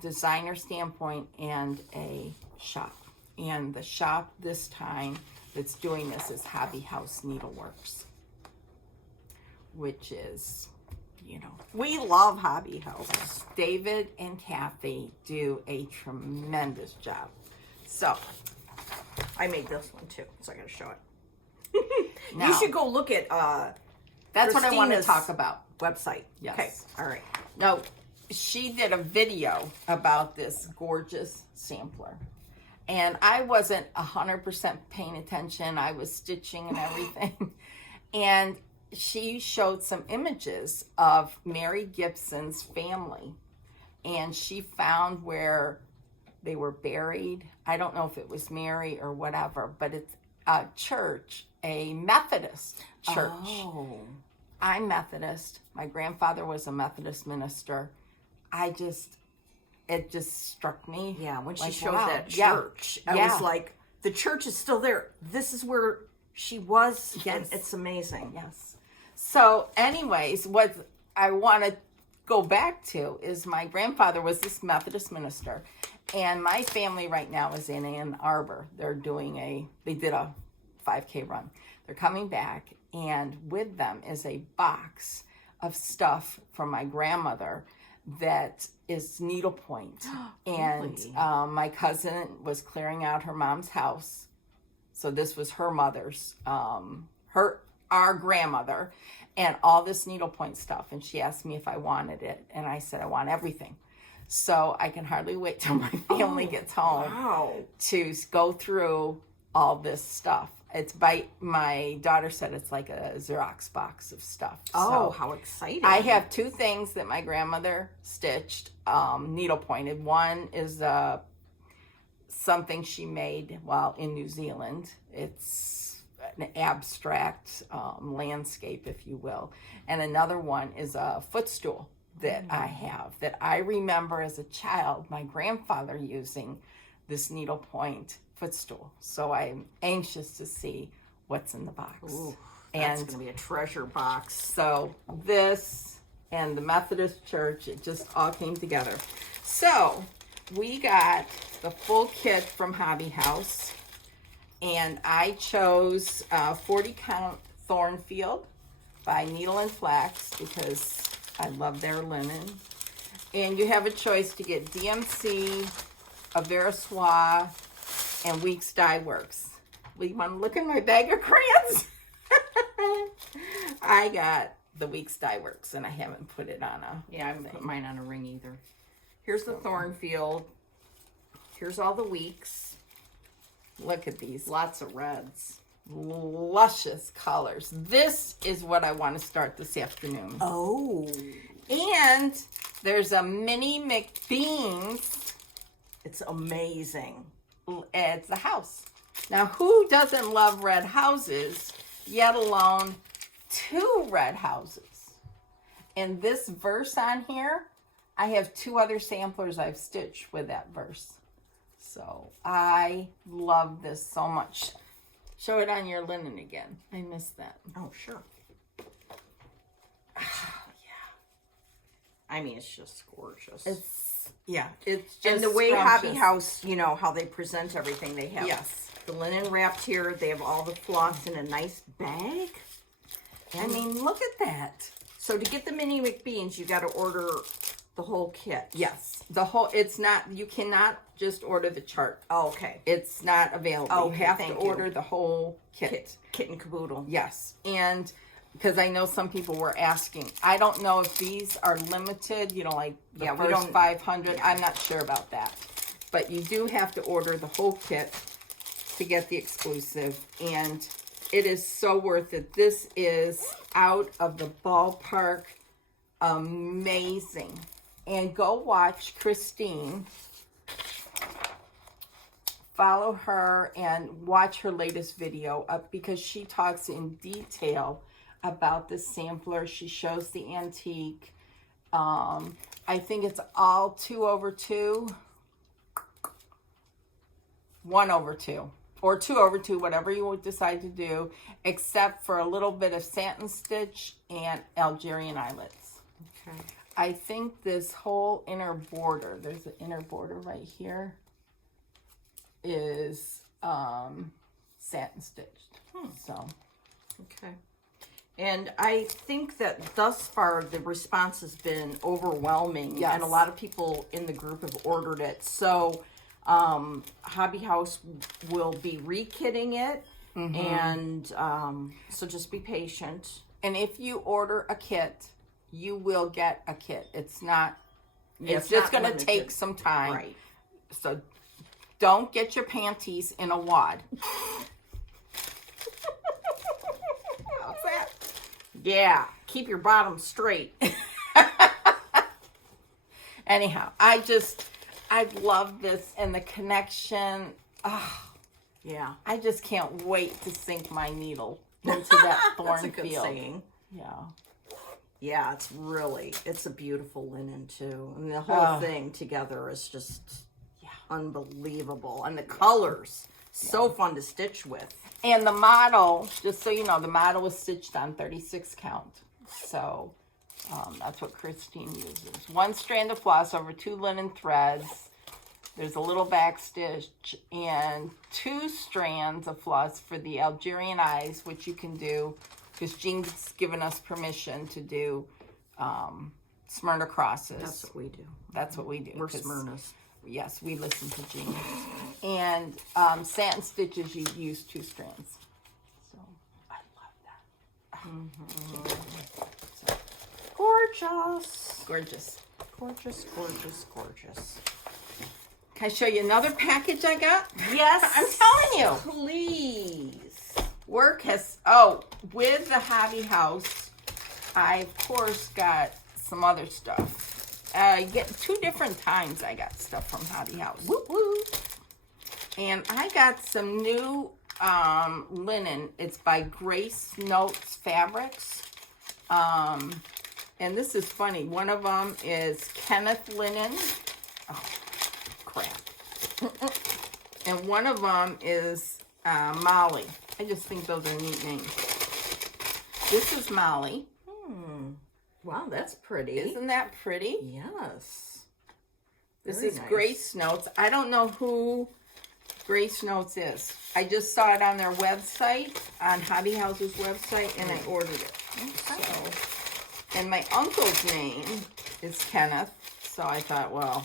designer standpoint and a shop. And the shop this time that's doing this is Hobby House Needleworks, which is, we love Hobby House. David and Kathy do a tremendous job. So, I made this one too, so I gotta show it. Now, you should go look at that's what I want to talk about. Website. Yes. Okay. All right. Now, she did a video about this gorgeous sampler. And I wasn't 100% paying attention. I was stitching and everything. And she showed some images of Mary Gibson's family. And she found where they were buried. I don't know if it was Mary or whatever, but it's a church, a Methodist church. Oh. I'm Methodist. My grandfather was a Methodist minister. It just struck me. Yeah, when she like, showed wow. that church, I was like, the church is still there. This is where she was. Yes. It's amazing. Yes. So anyways, what I want to go back to is my grandfather was this Methodist minister, and my family right now is in Ann Arbor. They did a 5K run. They're coming back, and with them is a box of stuff from my grandmother that is needlepoint. And my cousin was clearing out her mom's house. So this was her mother's, our grandmother, and all this needlepoint stuff. And she asked me if I wanted it. And I said, I want everything. So I can hardly wait till my family gets home to go through all this stuff. My daughter said it's like a Xerox box of stuff. Oh, so how exciting. I have two things that my grandmother stitched, needle pointed. One is something she made while in New Zealand. It's an abstract landscape, if you will. And another one is a footstool that I have that I remember as a child, my grandfather using this needlepoint footstool. So I'm anxious to see what's in the box. Ooh, that's and going to be a treasure box. so this and the Methodist Church, it just all came together. So we got the full kit from Hobby House, and I chose 40 count Thornfield by Needle and Flax because I love their linen. And you have a choice to get DMC, Averissois, and Weeks Dye Works. Well, you want to look in my bag of crayons? I got the Weeks Dye Works, and I haven't put it on a Yeah, I haven't put mine on a ring either. Here's the Thornfield. Here's all the Weeks. Look at these Lots of reds. luscious colors. This is what I want to start this afternoon. Oh. And there's a mini McBean's. It's amazing. It's the house. Now, who doesn't love red houses, yet alone 2 red houses? And this verse on here, I have 2 other samplers I've stitched with that verse. So I love this so much. Show it on your linen again. I missed that. Oh, sure. I mean, it's just gorgeous. It's just and the way scrumptious. Hobby House, you know, how they present everything, they have Yes. the linen wrapped here. They have all the floss in a nice bag. I mean, look at that. So to get the mini McBeans, you got to order the whole kit. Yes. The whole, it's not, you cannot just order the chart. Oh, okay. It's not available. Okay, you have to thank you. order the whole kit. Kit and caboodle. Yes. And because I know some people were asking, I don't know if these are limited, you know, like the Yeah, we first don't- 500. I'm not sure about that. But you do have to order the whole kit to get the exclusive. And it is so worth it. This is out of the ballpark. Amazing. And go watch Christine. Follow her and watch her latest video up because she talks in detail about the sampler. She shows the antique. I think it's all 2/2, 1/2, or 2/2, whatever you would decide to do, except for a little bit of satin stitch and Algerian eyelets. Okay. I think this whole inner border, there's an inner border right here, is satin stitched. So Okay. And I think that thus far the response has been overwhelming. Yes. And a lot of people in the group have ordered it. So Hobby House will be re-kitting it. And so just be patient. and if you order a kit, you will get a kit. It's not, Yeah, it's it's just not going to limited. take some time. Right. So don't get your panties in a wad. How's that? Yeah. Keep your bottom straight. Anyhow, I love this and the connection. Yeah. I just can't wait to sink my needle into that That's a good Thornfield. saying. Yeah. Yeah, it's a beautiful linen too. And the whole thing together is just unbelievable. And the colors, so fun to stitch with. And the model, just so you know, the model was stitched on 36 count. So that's what Christine uses. 1 strand of floss over 2 linen threads. There's a little back stitch and 2 strands of floss for the Algerian eyes, which you can do because Jean's given us permission to do Smyrna crosses. That's what we do. That's what we do. We're 'cause, Smyrnas. Yes, we listen to Jean. And satin stitches, you use 2 strands. So I love that. So, Gorgeous. gorgeous. Gorgeous, gorgeous, gorgeous. Can I show you another package I got? Yes. I'm telling you. Please. Work has, with the Hobby House, I, of course, got some other stuff. Get 2 different times I got stuff from Hobby House. Woo woo. And I got some new linen. It's by Grace Notes Fabrics. And this is funny. One of them is Kenneth Linen. Oh, crap. And one of them is Molly. I just think those are neat names. This is Molly. Wow, that's pretty. Isn't that pretty? Yes. This Very is nice. Grace Notes. I don't know who Grace Notes is. I just saw it on their website, on Hobby House's website, and I ordered it. So, and my uncle's name is Kenneth, so I thought, well,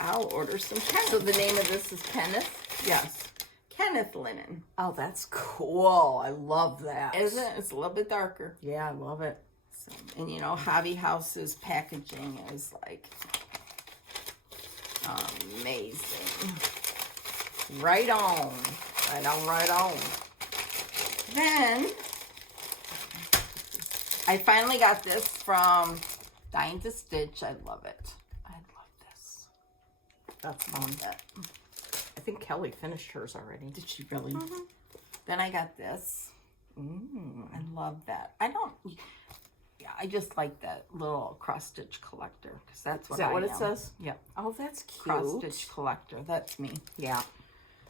I'll order some Kenneth. So the name of this is Kenneth? Yes, Kenneth Linen. Oh, that's cool. I love that. Isn't it? It's a little bit darker. Yeah, I love it. So, and you know, Hobby House's packaging is like amazing. Right on. Right on, right on. Then I finally got this from Dying to Stitch. I love it. I love this. That's fun. I think Kelly finished hers already. Did she really? Then I got this. I love that. I just like that little cross stitch collector because that's what Is that I what am. it says? Yep. Oh, that's cute. Cross stitch collector. That's me. Yeah.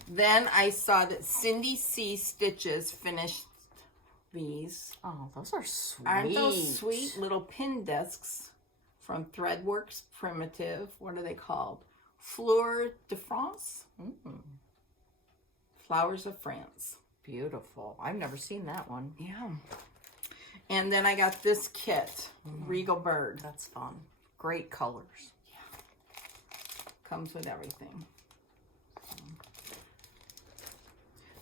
Then I saw that Cindy C. Stitches finished these. Oh, those are sweet. Aren't those sweet little pin discs from Threadworks Primitive? What are they called? Fleur de France? Flowers of France. Beautiful. I've never seen that one. Yeah. And then I got this kit, Regal Bird. That's fun. Great colors. Comes with everything.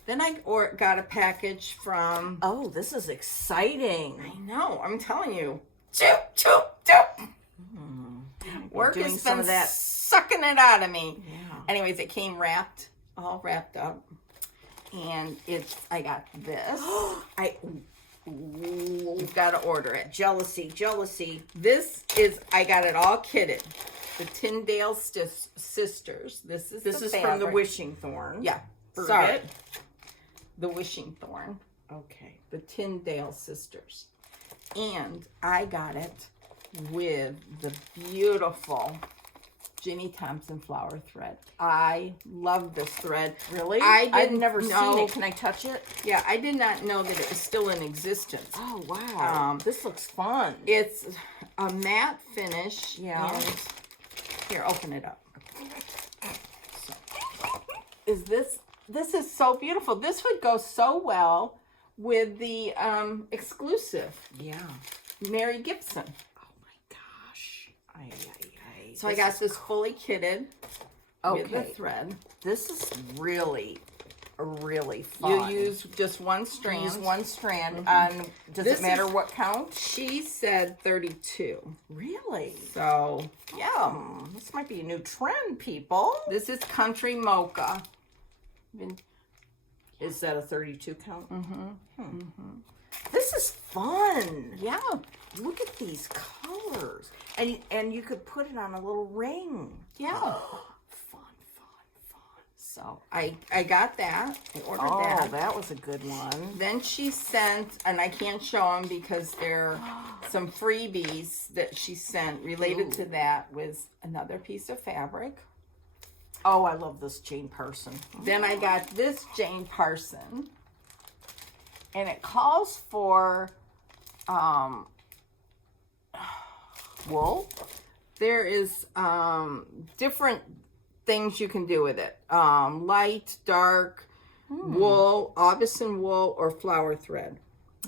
Then I got a package from... Oh, this is exciting. I know, I'm telling you. Choop, choop, choop. Work doing has some been of that. sucking it out of me. Yeah. Anyways, it came wrapped, all wrapped up. And I got this. You've got to order it. Jealousy, jealousy. I got it all kitted. The Tyndale Sisters. This is This is from the Wishing Thorn. Yeah. Forget. Sorry. The Wishing Thorn. Okay. The Tyndale Sisters. And I got it with the beautiful Ginny Thompson flower thread. I love this thread. Really? I've I've never know- seen it. Can I touch it? Yeah, I did not know that it was still in existence. Oh, wow. This looks fun. It's a matte finish. Yeah. And here, open it up. So, this is so beautiful. This would go so well with the exclusive Yeah. Mary Gibson. Oh, my gosh. So I got this fully kitted with the Okay. thread. This is really, really fun. You use just one strand. Use one strand. On, does This it matter is- what count? She said 32. Really? So, yeah. This might be a new trend, people. This is Country Mocha. Is that a 32 count? This is fun. Yeah. Look at these colors. And you could put it on a little ring. Yeah. Fun. So I got that. I ordered Oh, that. that was a good one. Then she sent, and I can't show them because they're some freebies that she sent related to that with another piece of fabric. Oh, I love this Jane Parson. Then I got this Jane Parson, and it calls for Wool? there is different things you can do with it. Light, dark, wool, Aubusson wool, or flower thread.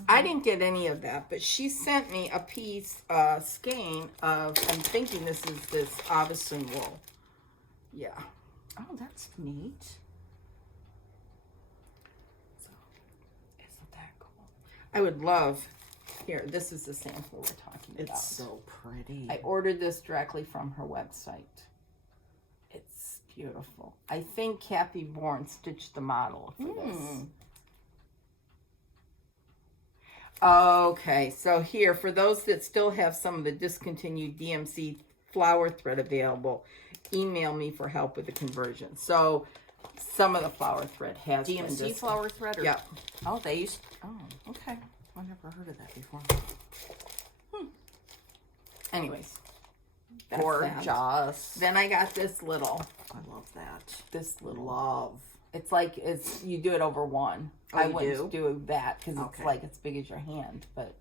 I didn't get any of that, but she sent me a piece, skein of, I'm thinking this is this Aubusson wool. Yeah. Oh, that's neat. So, isn't that cool? I would love, here, this is the sample we're talking about. It's so pretty. I ordered this directly from her website. It's beautiful. I think Kathy Bourne stitched the model for this. Okay, so here, for those that still have some of the discontinued DMC flower thread available, email me for help with the conversion. So some of the flower thread has been DMC dis- flower thread? Or, Yep. Oh, they used... Oh, okay. I've never heard of that before. Anyways. That's that. Gorgeous. Then I got this little. I love that. This little. Love. It's like you do it over one. Oh, I you wouldn't do that because Okay. it's like as big as your hand. But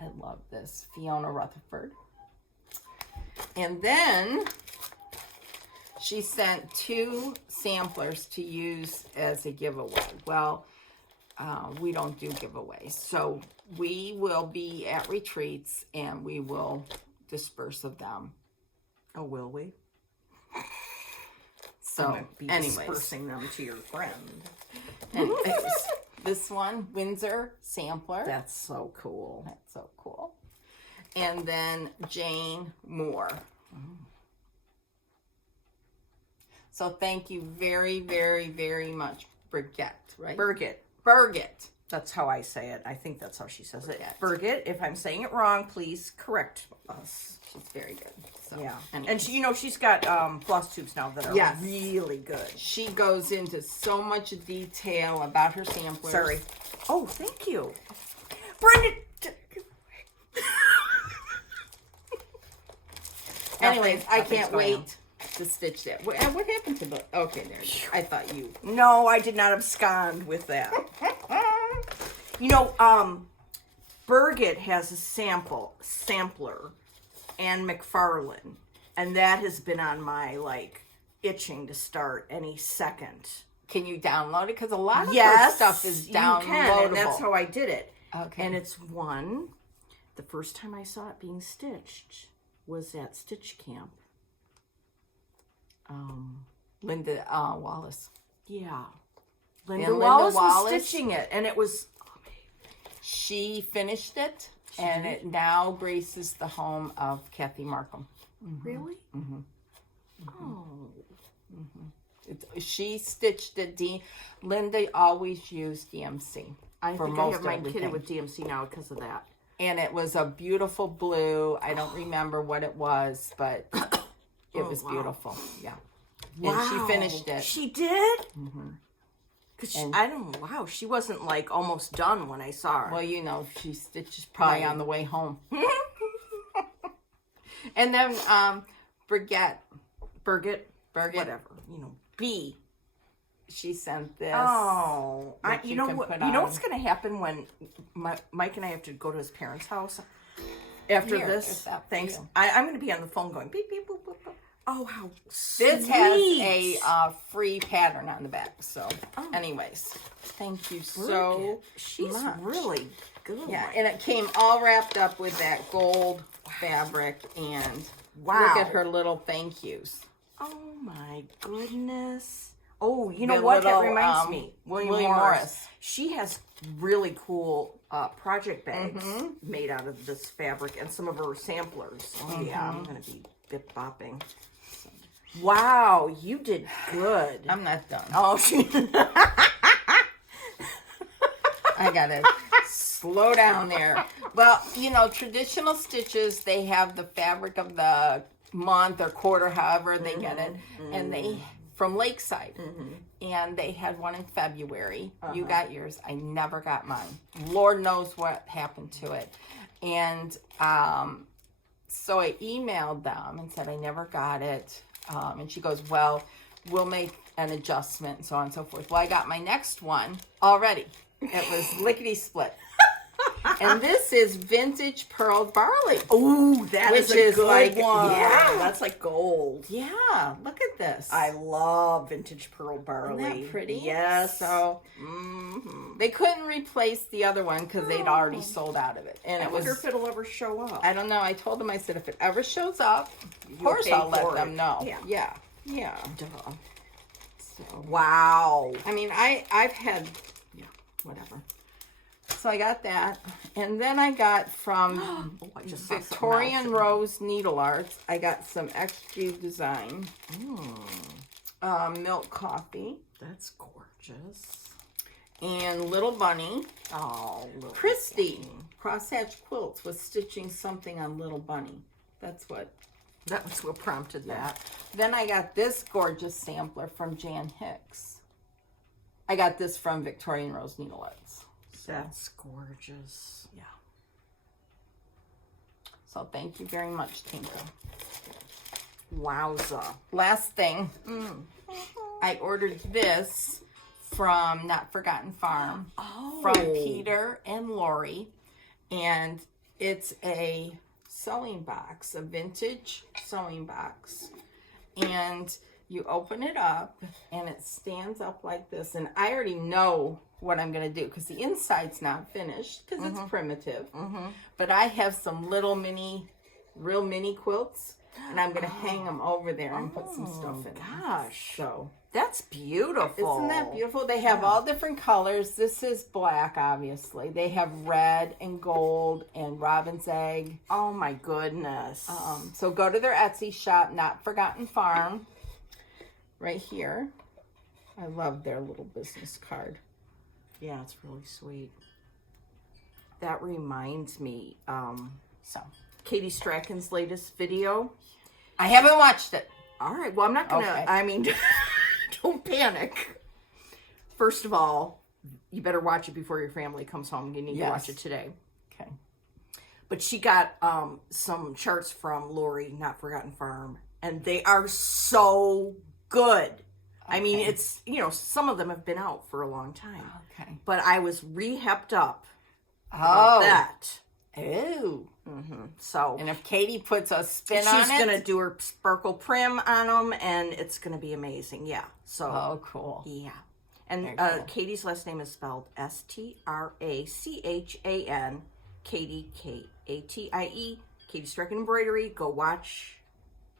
I love this Fiona Rutherford. And then she sent 2 samplers to use as a giveaway. Well, we don't do giveaways, so we will be at retreats and we will disperse of them. Oh, will we? So, I'm gonna be anyways. dispersing them to your friend. Anyways, this one, Windsor sampler. That's so cool. That's so cool. And then Jane Moore. So thank you very, very, very much, Brigitte, right? Birgit. That's how I say it. I think that's how she says it. Birgit. Birgit, if I'm saying it wrong, please correct us. She's very good. So, Yeah. anyways. And she, she's got floss tubes now that are Yes. really good. She goes into so much detail about her samplers. Sorry. Oh, thank you. Brenda. Anyways, I Nothing's can't going on. wait to stitch that. What happened to the... Okay, there it is. I thought you... No, I did not abscond with that. Birgit has a sampler, and McFarlane, and that has been on my, itching to start any second. Can you download it? Because a lot of her Yes, stuff is you downloadable. can, and that's how I did it. Okay. And it's the first time I saw it being stitched was at Stitch Camp. Linda Wallace. Yeah. Linda Linda Wallace was Wallace. stitching it, and it was... She finished it, and it now graces the home of Kathy Markham. Really? Mm-hmm. Oh. She stitched it. Linda always used DMC. I for think I most have mine everything. kitted with DMC now because of that. And it was a beautiful blue. I don't remember what it was, but it was wow. beautiful. Yeah. Wow. And she finished it. She did? Mm-hmm. Wow, she wasn't almost done when I saw her. Well, she stitches probably on the way home. And then Birgit, whatever, B. She sent this. Oh, that you know can what? put You know on. what's going to happen when Mike and I have to go to his parents' house after Here, this? there's that for Thanks. you. I'm going to be on the phone going beep beep boop boop boop. Oh, how sweet! This has a free pattern on the back. So, anyways, thank you so She's much. really good. Yeah, and it came all wrapped up with that gold fabric, and Wow. look at her little thank yous. Oh my goodness. Oh, you The know what? little, that reminds me. William Morris. Morris. She has really cool project bags made out of this fabric and some of her samplers. Oh, yeah, I'm going to be bip-bopping. Wow, you did good. I'm not done. Oh, she... I gotta slow down there. Well, traditional stitches, they have the fabric of the month or quarter, however they get it, and they from Lakeside, and they had one in February. You got yours. I never got mine. Lord knows what happened to it. And so I emailed them and said I never got it. And she goes, well, we'll make an adjustment and so on and so forth. Well, I got my next one already. It was lickety split. And this is vintage pearl barley. Oh, that Which is a good like, one. yeah. That's like gold. Yeah, look at this. I love vintage pearl barley. Isn't that pretty? Yes. So they couldn't replace the other one because they'd already sold out of it. And I it wonder was, if it'll ever show up. I don't know. I told them, I said, if it ever shows up, of You'll course pay I'll let for them it. know. Yeah. Yeah. Duh. So, Wow. I mean, I've had, whatever. So I got that. And then I got from I just saw something Victorian else. Rose Needle Arts, I got some XG Design milk coffee That's gorgeous. and Little Bunny. Oh, Christy, Crosshatch Quilts, was stitching something on Little Bunny. That's what. that was what prompted that. Then I got this gorgeous sampler from Jan Hicks. I got this from Victoria and Rose Needle Arts. So, That's gorgeous. yeah. So thank you very much, Tinka. Wowza. Last thing, I ordered this from Not Forgotten Farm from Peter and Lori, and it's a sewing box, a vintage sewing box, and you open it up and it stands up like this, and I already know what I'm going to do because the inside's not finished because it's primitive, but I have some little real mini quilts, and I'm going to hang them over there and put some stuff in. Gosh. So That's beautiful. isn't that beautiful? They have all different colors. This is black, obviously. They have red and gold and robin's egg. Oh my goodness. So go to their Etsy shop, Not Forgotten Farm, right here. I love their little business card. Yeah, it's really sweet. That reminds me, So Katie Strachan's latest video. I haven't watched it. All right, well, I'm not gonna, Okay. I mean, don't panic. First of all, you better watch it before your family comes home. You need to watch it today. Okay. But she got some charts from Lori, Not Forgotten Farm, and they are so good. I mean, it's, some of them have been out for a long time. Okay. But I was re-hepped up Oh. about that. Ooh. So And if Katie puts a spin she's on it. going to do her sparkle prim on them, and it's going to be amazing. Yeah. So, Oh, cool. yeah. And Very cool. Katie's last name is spelled Strachan, Katie, Katie, Katie Strachan Embroidery. Go watch.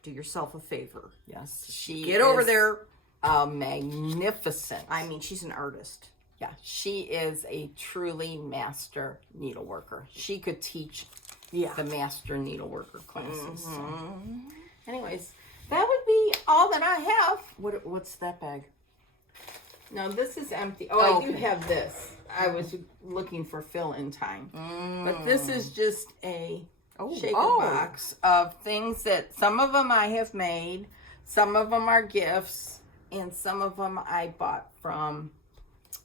Do yourself a favor. Yes. She Get over is there. Magnificent. I mean, she's an artist. Yeah, she is a truly master needleworker. She could teach the master needleworker classes. So. Anyways, that would be all that I have. What's that bag? No, this is empty. Oh, I do okay. have this. I was looking for fill-in time. But this is just a shaker box of things that some of them I have made, some of them are gifts, and some of them I bought from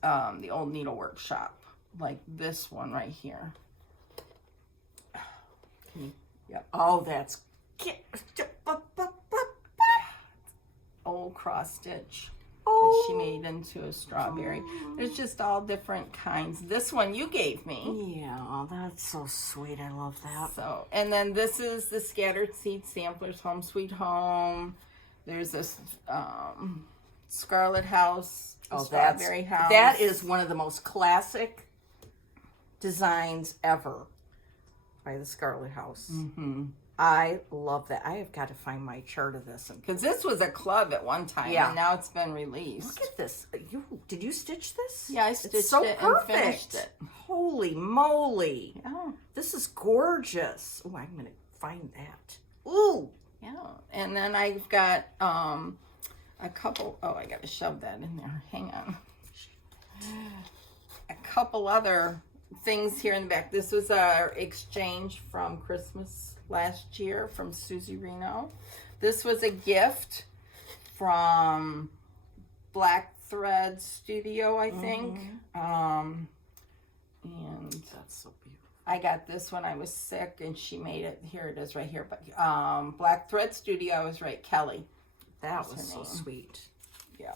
the old needlework shop, like this one right here. Yep. Oh, that's Old cross stitch that oh. she made into a strawberry. There's just all different kinds. This one you gave me. Yeah, oh, that's so sweet. I love that. So, and then this is the Scattered Seed Samplers Home Sweet Home. There's this Scarlet House, Strawberry House. That is one of the most classic designs ever by the Scarlet House. I love that. I have got to find my chart of this. Because this was a club at one time, and now it's been released. Look at this. Did you stitch this? Yeah, I stitched it's so it perfect. and finished it. Holy moly. Yeah. This is gorgeous. Oh, I'm going to find that. Ooh. Yeah. And then I've got a couple, I got to shove that in there. Hang on. A couple other things here in the back. This was our exchange from Christmas last year from Susie Reno. This was a gift from Black Thread Studio, I think. And That's so beautiful. I got this when I was sick, and she made it. Here it is right here. But Black Thread Studio, I was right, Kelly. That That's was her so name. sweet. Yeah.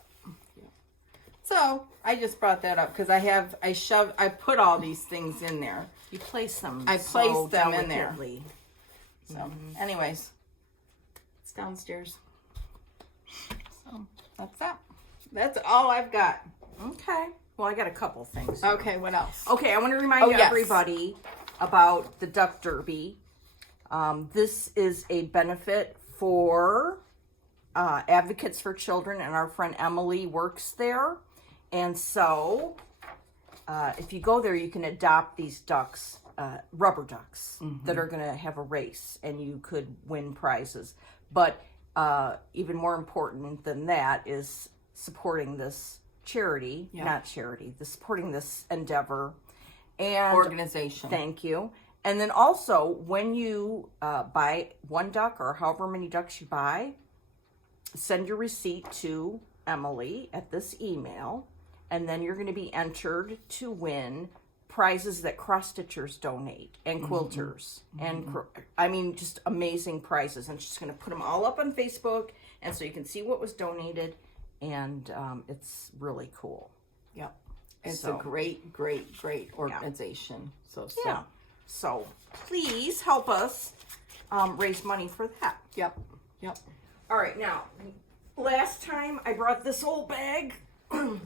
So I just brought that up because I put all these things in there. You place them. I so placed them in there. delicately. So, anyways, it's downstairs. So that's that. That's all I've got. Okay. Well, I got a couple things. Okay, what else? Okay, I want to remind yes. everybody about the Duck Derby. This is a benefit for Advocates for Children, and our friend Emily works there. And so, if you go there, you can adopt these ducks, rubber ducks, that are going to have a race, and you could win prizes. But even more important than that is supporting this charity, supporting this endeavor. And Organization. Thank you. And then also, when you buy one duck or however many ducks you buy, send your receipt to Emily at this email, and then you're going to be entered to win prizes that cross-stitchers donate and quilters. And I mean, just amazing prizes. And she's going to put them all up on Facebook, and so you can see what was donated, and it's really cool. Yep. It's a great, great, great organization. So please help us raise money for that. Yep. All right, now, last time I brought this old bag, and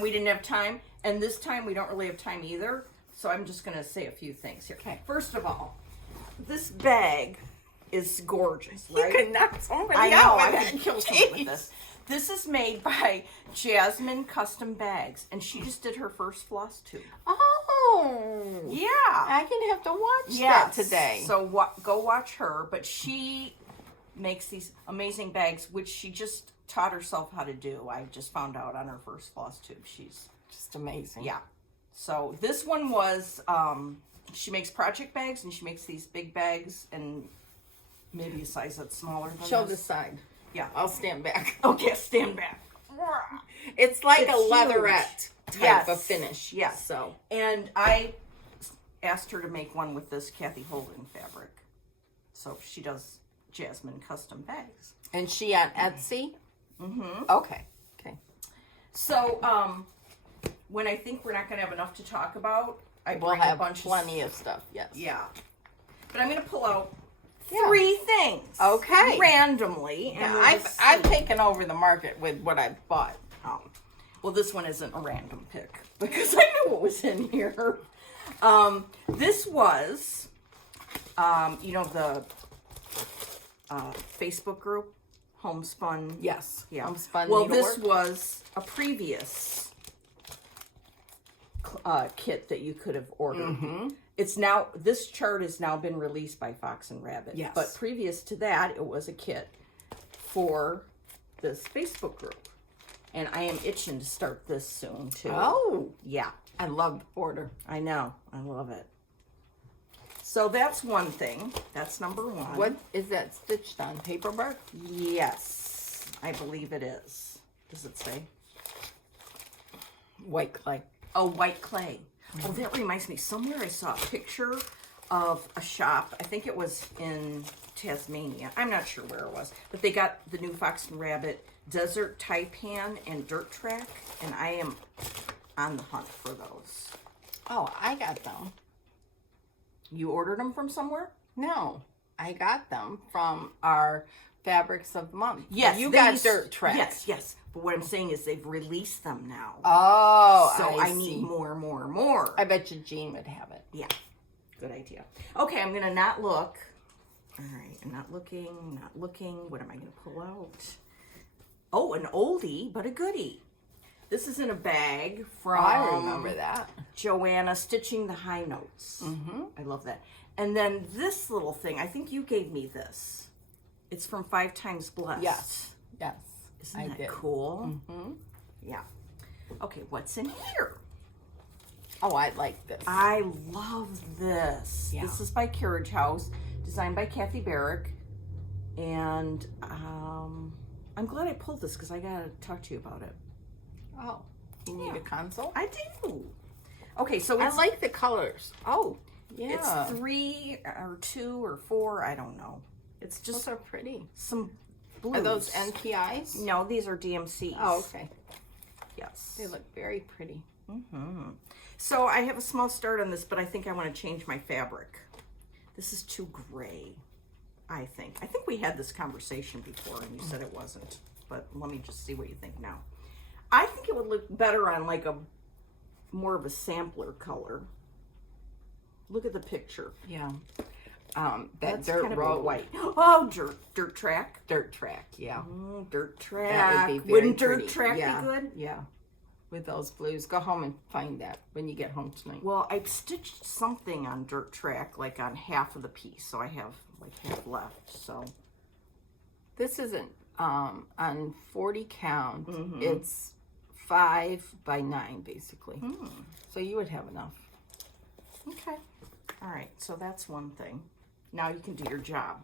we didn't have time, and this time we don't really have time either, so I'm just going to say a few things here. Okay. First of all, this bag is gorgeous, right? You can knock somebody I know, out with I'm that. going to kill someone with this. This is made by Jasmine Custom Bags, and she just did her first floss tube. Oh. Yeah. I can have to watch that today. So go watch her, but she makes these amazing bags, which she just taught herself how to do. I just found out on her first floss tube. She's just amazing. Yeah. So this one was, she makes project bags, and she makes these big bags, and maybe a size that's smaller than Show this. the side. Yeah. I'll stand back. Okay, stand back. It's like It's a leatherette type of finish. Yes. So. And I asked her to make one with this Kathy Holden fabric. So she does Jasmine Custom Bags. And she on Etsy? Mm-hmm. Okay. So, when I think we're not going to have enough to talk about, We'll bring have a bunch plenty of stuff, yes. Yeah. But I'm going to pull out 3 things. Okay. Randomly. And I've taken over the market with what I've bought. Well, this one isn't a random pick because I knew what was in here. This was, the Facebook group, Homespun. Yes. Yeah. Homespun Well, needlework. this was a previous kit that you could have ordered. Mm-hmm. It's now, this chart has now been released by Fox and Rabbit. Yes. But previous to that, it was a kit for this Facebook group. And I am itching to start this soon, too. Oh. Yeah. I love the border. I know. I love it. So that's one thing. That's number one. What is that stitched on? Paperbark? Yes. I believe it is. Does it say? White clay. Oh, white clay. Oh, that reminds me. Somewhere I saw a picture of a shop. I think it was in Tasmania. I'm not sure where it was. But they got the new Fox and Rabbit Desert Taipan and Dirt Track. And I am on the hunt for those. Oh, I got them. You ordered them from somewhere? No, I got them from our Fabrics of the Month. Yes. You got Dirt Track. Yes. But what I'm saying is they've released them now. Oh, so I see. need more. I bet you Jean would have it. Yeah. Good idea. Okay, I'm going to not look. All right, I'm not looking. What am I going to pull out? Oh, an oldie, but a goodie. This is in a bag from... I remember that. Joanna, Stitching the High Notes. Mm-hmm. I love that. And then this little thing, I think you gave me this. It's from 5 Times Blessed. Yes. Isn't that cool? Mm-hmm. Yeah. Okay, what's in here? Oh, I like this. I love this. Yeah. This is by Carriage House, designed by Kathy Barrick. And I'm glad I pulled this because I got to talk to you about it. Oh, you need a console? I do. Okay, so I it's, like the colors. Oh, yeah. it's 3 or 2 or 4. I don't know. It's just Those are pretty. some blues. Are those NPIs? No, these are DMCs. Oh, okay. Yes. They look very pretty. Mm-hmm. So I have a small start on this, but I think I want to change my fabric. This is too gray, I think. I think we had this conversation before, and you said it wasn't. But let me just see what you think now. I think it would look better on like a more of a sampler color. Look at the picture. Yeah. That That's dirt kind of road. a white. Oh, dirt track. Dirt track, yeah. Dirt track. That would be very Wouldn't dirt pretty. track Yeah. be good? Yeah. With those blues. Go home and find that when you get home tonight. Well, I stitched something on dirt track, like on half of the piece, so I have like half left. So This isn't on 40 count. Mhm. It's 5 by 9 basically. So you would have enough. okay, all right. So that's one thing. Now you can do your job.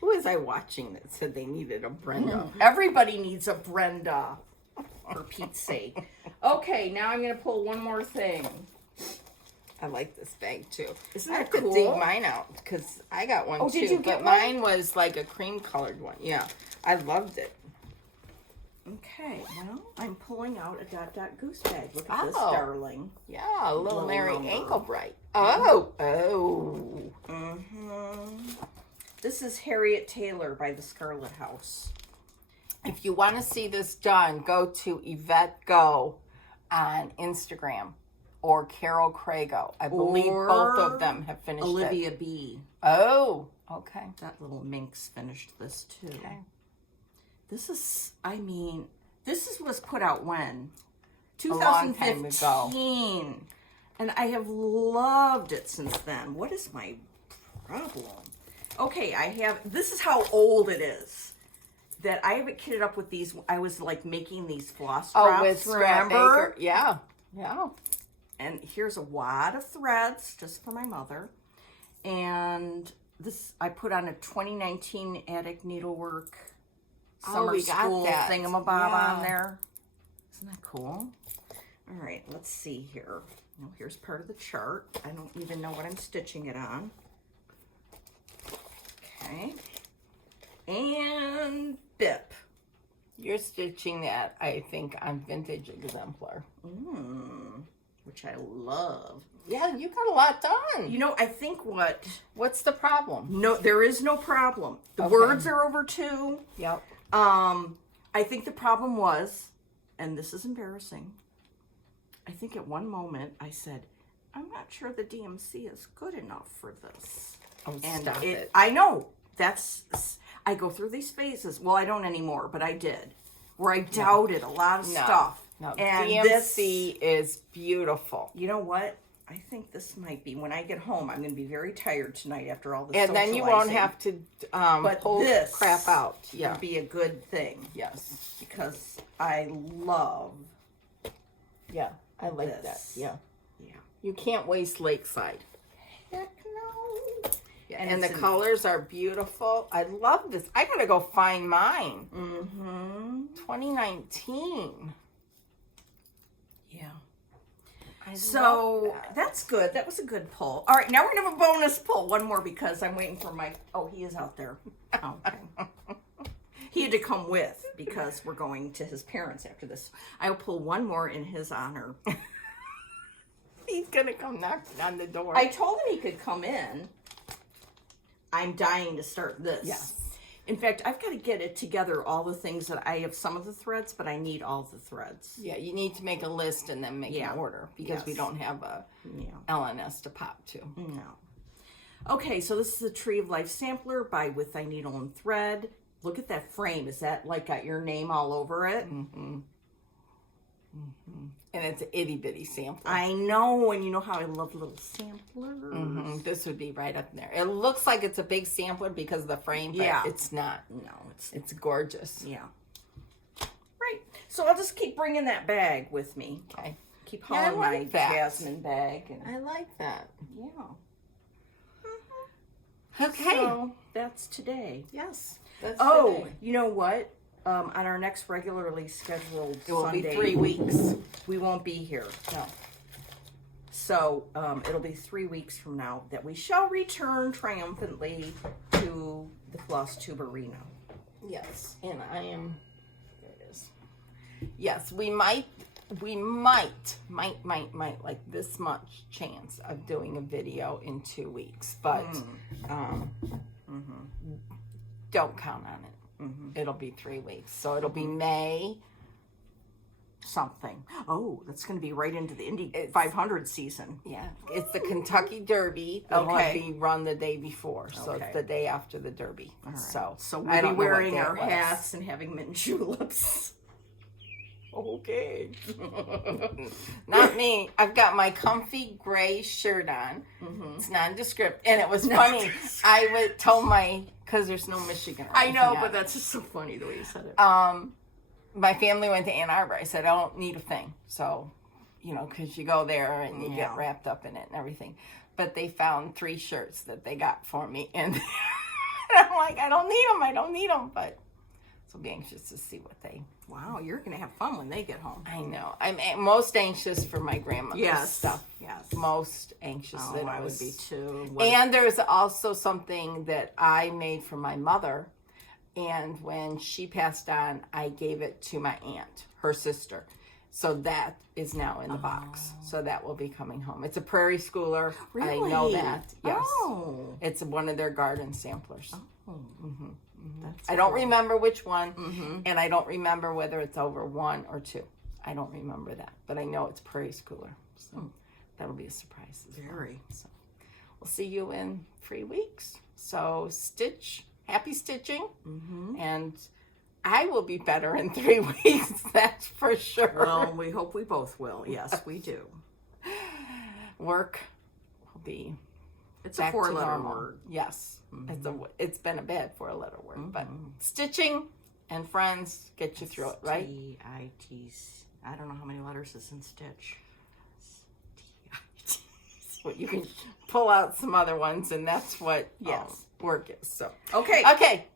Who was I watching that said they needed a Brenda? Everybody needs a Brenda, for Pete's sake. Okay, now I'm going to pull one more thing. I like this bag too. Isn't I that have cool? to dig mine out because I got one Oh, too. did you get but one? mine was like a cream colored one. Yeah, I loved it. Okay, well, I'm pulling out a Goose bag. Look at this, Oh. darling. Yeah, a little Little Mary number. Ankle Bright. Oh. This is Harriet Taylor by the Scarlet House. If you want to see this done, go to Yvette Go on Instagram or Carol Crago. I believe Or both of them have finished Olivia it. B. Oh, okay. That little minx finished this too. Okay. This is, I mean, was put out when? long time 2015. And I have loved it since then. What is my problem? Okay, this is how old it is. That I have it kitted up with these. I was like making these floss drops. Oh, with Scrap remember? Baker. Yeah. Yeah. And here's a wad of threads just for my mother. And this, I put on a 2019 Attic Needlework summer we got school that. thingamabob Yeah. on there. Isn't that cool? All right, let's see here. Now, here's part of the chart. I don't even know what I'm stitching it on. Okay. And bip. You're stitching that, I think, on Vintage Exemplar. Which I love. Yeah, you got a lot done. You know, I think What's the problem? no, there is no problem. The Okay. words are over 2. Yep. I think the problem was, and this is embarrassing, I think at one moment I said, I'm not sure the DMC is good enough for this. Oh, And stop it. I know, I go through these phases. Well, I don't anymore, but I did. Where I doubted a lot of stuff. No, And DMC is beautiful. you know what? I think this might be, when I get home, I'm going to be very tired tonight after all this And then you won't socializing. have to But pull this crap out. Yeah. would be a good thing. Yes. Because I love Yeah. I like that. this. Yeah. Yeah. You can't waste Lakeside. Heck no. Yeah, And the it's in- colors are beautiful. I love this. I gotta go find mine. 2019. Yeah. I So love that. that's good. That was a good pull. All right, now we're gonna have a bonus pull. One more because I'm waiting for my. Oh, he is out there. Oh, okay. He had to come with because we're going to his parents after this. I'll pull one more in his honor. He's gonna come knocking on the door. I told him he could come in. I'm dying to start this. Yes. In fact, I've got to get it together, all the things that I have some of the threads, but I need all the threads. Yeah, you need to make a list and then make Yeah. an order because we Yes. don't have a Yeah. LNS to pop to. No. Okay, so this is the Tree of Life sampler by With Thy Needle and Thread. Look at that frame. Is that like got your name all over it? And it's an itty bitty sampler. I know, and you know how I love little samplers. This would be right up there. It looks like it's a big sampler because of the frame, but Yeah. it's not. No, it's It's gorgeous. yeah. Right. So I'll just keep bringing that bag with me. Okay. Keep Yeah, I hauling my like that. jasmine bag, and I like that. yeah. Okay. So that's today. yes. That's Oh, today. you know what? On our next regularly scheduled It will Sunday, be 3 weeks. we won't be here. No. So it'll be 3 weeks from now that we shall return triumphantly to the Floss Tube Arena. Yes. And I am. There it is. Yes, we might like this much chance of doing a video in 2 weeks, but don't count on it. It'll be 3 weeks, so it'll be May. Something. Oh, that's going to be right into the Indy 500 season. Yeah, it's the Kentucky Derby. That'll Okay. be run the day before, so Okay. it's the day after the Derby. All right. So So I we'll be don't know what wearing day our it was. hats and having mint juleps. Okay. Not me. I've got my comfy gray shirt on. It's nondescript. And it was funny. I told because there's no Michigan. or I know, anything but on it. that's just so funny the way you said it. My family went to Ann Arbor. I said, I don't need a thing. So, because you go there and you Yeah. get wrapped up in it and everything. But they found 3 shirts that they got for me. And And I'm like, I don't need them, but so I'll be anxious to see what they. Wow, you're going to have fun when they get home. I know. I'm most anxious for my grandmother's stuff. Yes. Most anxious that I would be too. And there's also something that I made for my mother. And when she passed on, I gave it to my aunt, her sister. So that is now in the box. So that will be coming home. It's a prairie schooler. Really? I know that. Yes. Oh. It's one of their garden samplers. Oh. Mm-hmm. That's I don't cool. remember which one, and I don't remember whether it's over 1 or 2. I don't remember that, but I know it's prairie schooler, so that'll be a surprise as well. So we'll see you in 3 weeks. So happy stitching, and I will be better in 3 weeks. That's for sure. Well, we hope we both will. Yes, we do. Work will be. It's a 4-letter normal. word. Yes. It's been a bad 4-letter word, but stitching and friends get you through it, right? S-T-I-T. I don't know how many letters is in stitch. Well, you can pull out some other ones, and that's what work is. So okay,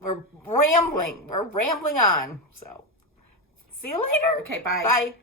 we're rambling on. So see you later. Okay, bye. Bye.